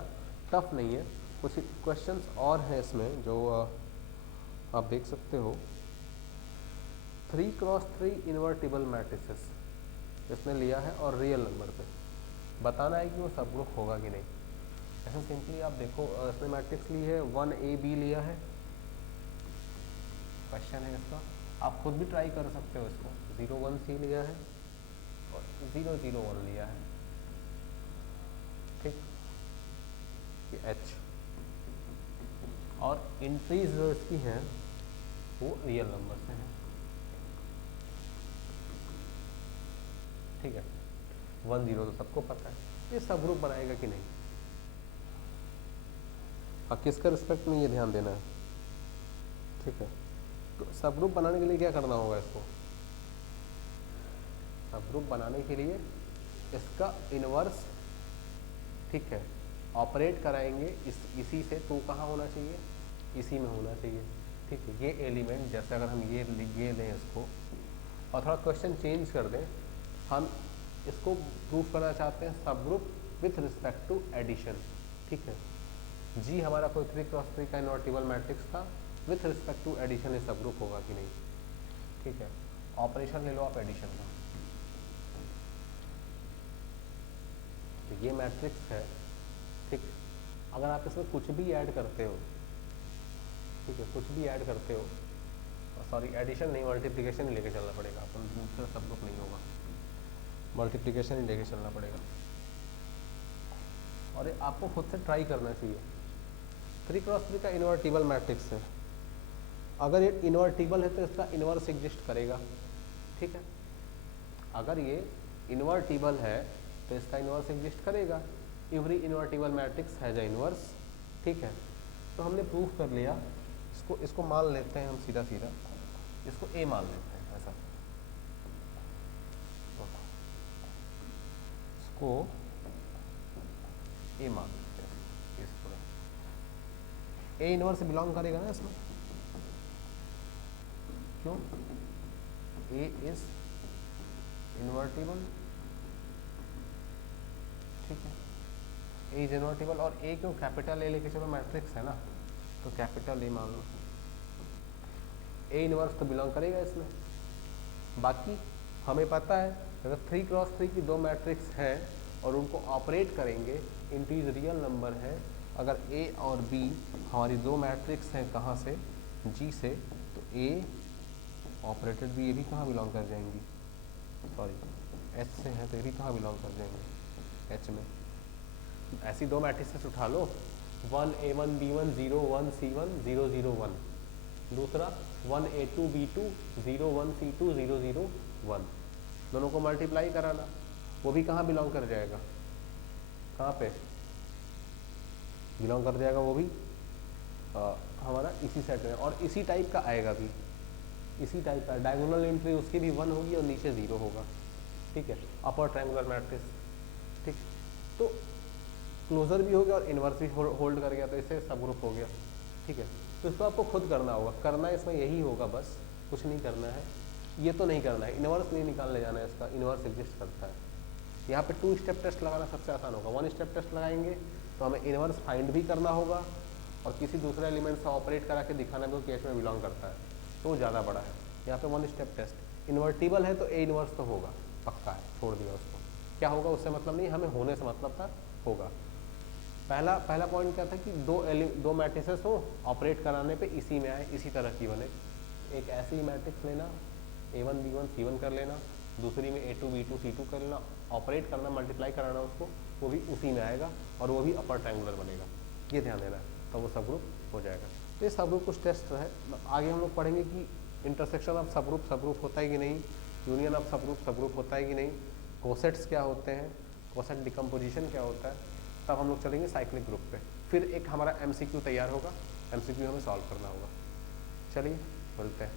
टफ नहीं है। कुछ क्वेश्चंस और हैं इसमें जो आप देख सकते हो। 3x3 इन्वर्टिबल मैट्रिसेस इसने लिया है और रियल नंबर पे बताना है कि वो सब ग्रुप होगा कि नहीं। ऐसा सिंपली आप देखो, इसने मैट्रिक्स ली है 1AB लिया है, क्वेश्चन है इसका, आप खुद भी ट्राई कर सकते हो इसको। 0 1 C लिया है और 0 0 1 लिया है, ठीक, H, और एंट्रीज जो इसकी हैं वो रियल नंबर से हैं, ठीक है। 1 0 तो सबको पता है, ये सब ग्रुप बनाएगा कि नहीं, और किसका रिस्पेक्ट में ये ध्यान देना है, ठीक है। तो सब ग्रुप बनाने के लिए क्या करना होगा, इसको सब ग्रुप बनाने के लिए इसका इनवर्स, ठीक है, ऑपरेट कराएंगे इसी से, तो कहाँ होना चाहिए, इसी में होना चाहिए, ठीक है। ये एलिमेंट जैसे अगर हम ये लें इसको और थोड़ा क्वेश्चन चेंज कर दें, हम इसको प्रूफ करना चाहते हैं subgroup with respect to addition, ठीक है। जी हमारा कोई 3x3 का इन्वर्टिबल मैट्रिक्स था, विथ रिस्पेक्ट टू एडिशन ये सब ग्रुप होगा कि नहीं, ठीक है। ऑपरेशन ले लो आप एडिशन का, तो ये मैट्रिक्स है, ठीक। अगर आप इसमें कुछ भी ऐड करते हो, ठीक है, कुछ भी ऐड करते हो, सॉरी एडिशन नहीं, मल्टीप्लिकेशन ही लेके चलना पड़ेगा, अपन दूसरा सब ग्रुप नहीं होगा, मल्टीप्लिकेशन ही लेके चलना पड़ेगा। और ये आपको खुद से ट्राई करना चाहिए। 3x3 का इन्वर्टिबल मैट्रिक्स है, अगर ये इन्वर्टिबल है तो इसका इन्वर्स एग्जिस्ट करेगा, ठीक है। अगर ये इन्वर्टिबल है तो इसका इन्वर्स एग्जिस्ट करेगा, every invertible matrix has a inverse, ठीक है। तो हमने प्रूफ कर लिया, इसको मान लेते हैं हम सीधा सीधा, इसको A मान लेते हैं, ऐसा इसको A मान लेते हैं, इस पूरा A इनवर्स से बिलोंग करेगा ना इसमें, क्यों, A इज इन्वर्टिबल, ठीक है, A इज इन्वर्टिबल, और A क्यों, कैपिटल A लेके चलो, मैट्रिक्स है ना, तो कैपिटल A मान लो, A इनवर्स तो बिलोंग करेगा इसमें, बाकी हमें पता है अगर 3 क्रॉस 3 की दो मैट्रिक्स हैं और उनको ऑपरेट करेंगे, इंटीज रियल नंबर है, अगर ए और बी हमारी दो मैट्रिक्स हैं कहाँ से, जी से, तो ए ऑपरेटेड भी, ये भी कहाँ बिलोंग कर जाएंगी, सॉरी एच से है तो ये भी कहाँ बिलोंग कर जाएंगे, एच में। ऐसी दो मैट्रिक्स उठा लो, 1a1 b1 0 1 c1 0 0 1, दूसरा 1a2 b2 0 1 c2 0 0 1, दोनों को मल्टीप्लाई कराना, वो भी कहाँ बिलोंग कर जाएगा, कहाँ पे बिलोंग कर जाएगा, वो भी हमारा इसी सेट में, और इसी टाइप का आएगा भी, इसी टाइप का डायगोनल एंट्री उसकी भी 1 होगी और नीचे 0 होगा, ठीक है, अपर ट्रायंगुलर मैट्रिक्स, ठीक। तो क्लोजर भी हो गया और इन्वर्स भी होल्ड कर गया, तो इससे सब ग्रुप हो गया, ठीक है। तो इसको आपको खुद करना होगा, करना इसमें यही होगा, बस कुछ नहीं करना है, ये तो नहीं करना है, इन्वर्स नहीं निकालने जाना है, इसका इन्वर्स एग्जिस्ट करता है। यहाँ पे 2 स्टेप टेस्ट लगाना सबसे आसान होगा, 1 स्टेप टेस्ट लगाएंगे तो हमें इन्वर्स फाइंड भी करना होगा और किसी दूसरे एलिमेंट से ऑपरेट करा के दिखाना भी केस में बिलोंग करता है, तो वो ज़्यादा बड़ा है। यहाँ पे 1 स्टेप टेस्ट, इन्वर्टिबल है तो ए इन्वर्स तो होगा, पक्का है, छोड़ दिया उसको, क्या होगा उससे मतलब नहीं, हमें होने से मतलब था, होगा। पहला पॉइंट क्या था कि दो मैट्रिसेस हो, ऑपरेट कराने पे इसी में आए, इसी तरह की बने, एक ऐसी मैट्रिक्स लेना, a1 b1 c1 कर लेना, दूसरी में a2 b2 c2 कर लेना, ऑपरेट करना, मल्टीप्लाई कराना उसको, वो भी उसी में आएगा और वो भी अपर ट्रायंगुलर बनेगा, ये ध्यान देना है, तो वो सब ग्रुप हो जाएगा। तो ये सब ग्रुप कुछ टेस्ट है, आगे हम लोग पढ़ेंगे कि इंटरसेक्शन ऑफ सब ग्रुप होता है कि नहीं, यूनियन ऑफ सब ग्रुप होता है कि नहीं, कोसेट्स क्या होते हैं, कोसेट डिकम्पोजिशन क्या होता है, तब हम लोग चलेंगे साइक्लिक ग्रुप पे। फिर एक हमारा MCQ तैयार होगा, MCQ हमें सॉल्व करना होगा। चलिए मिलते हैं।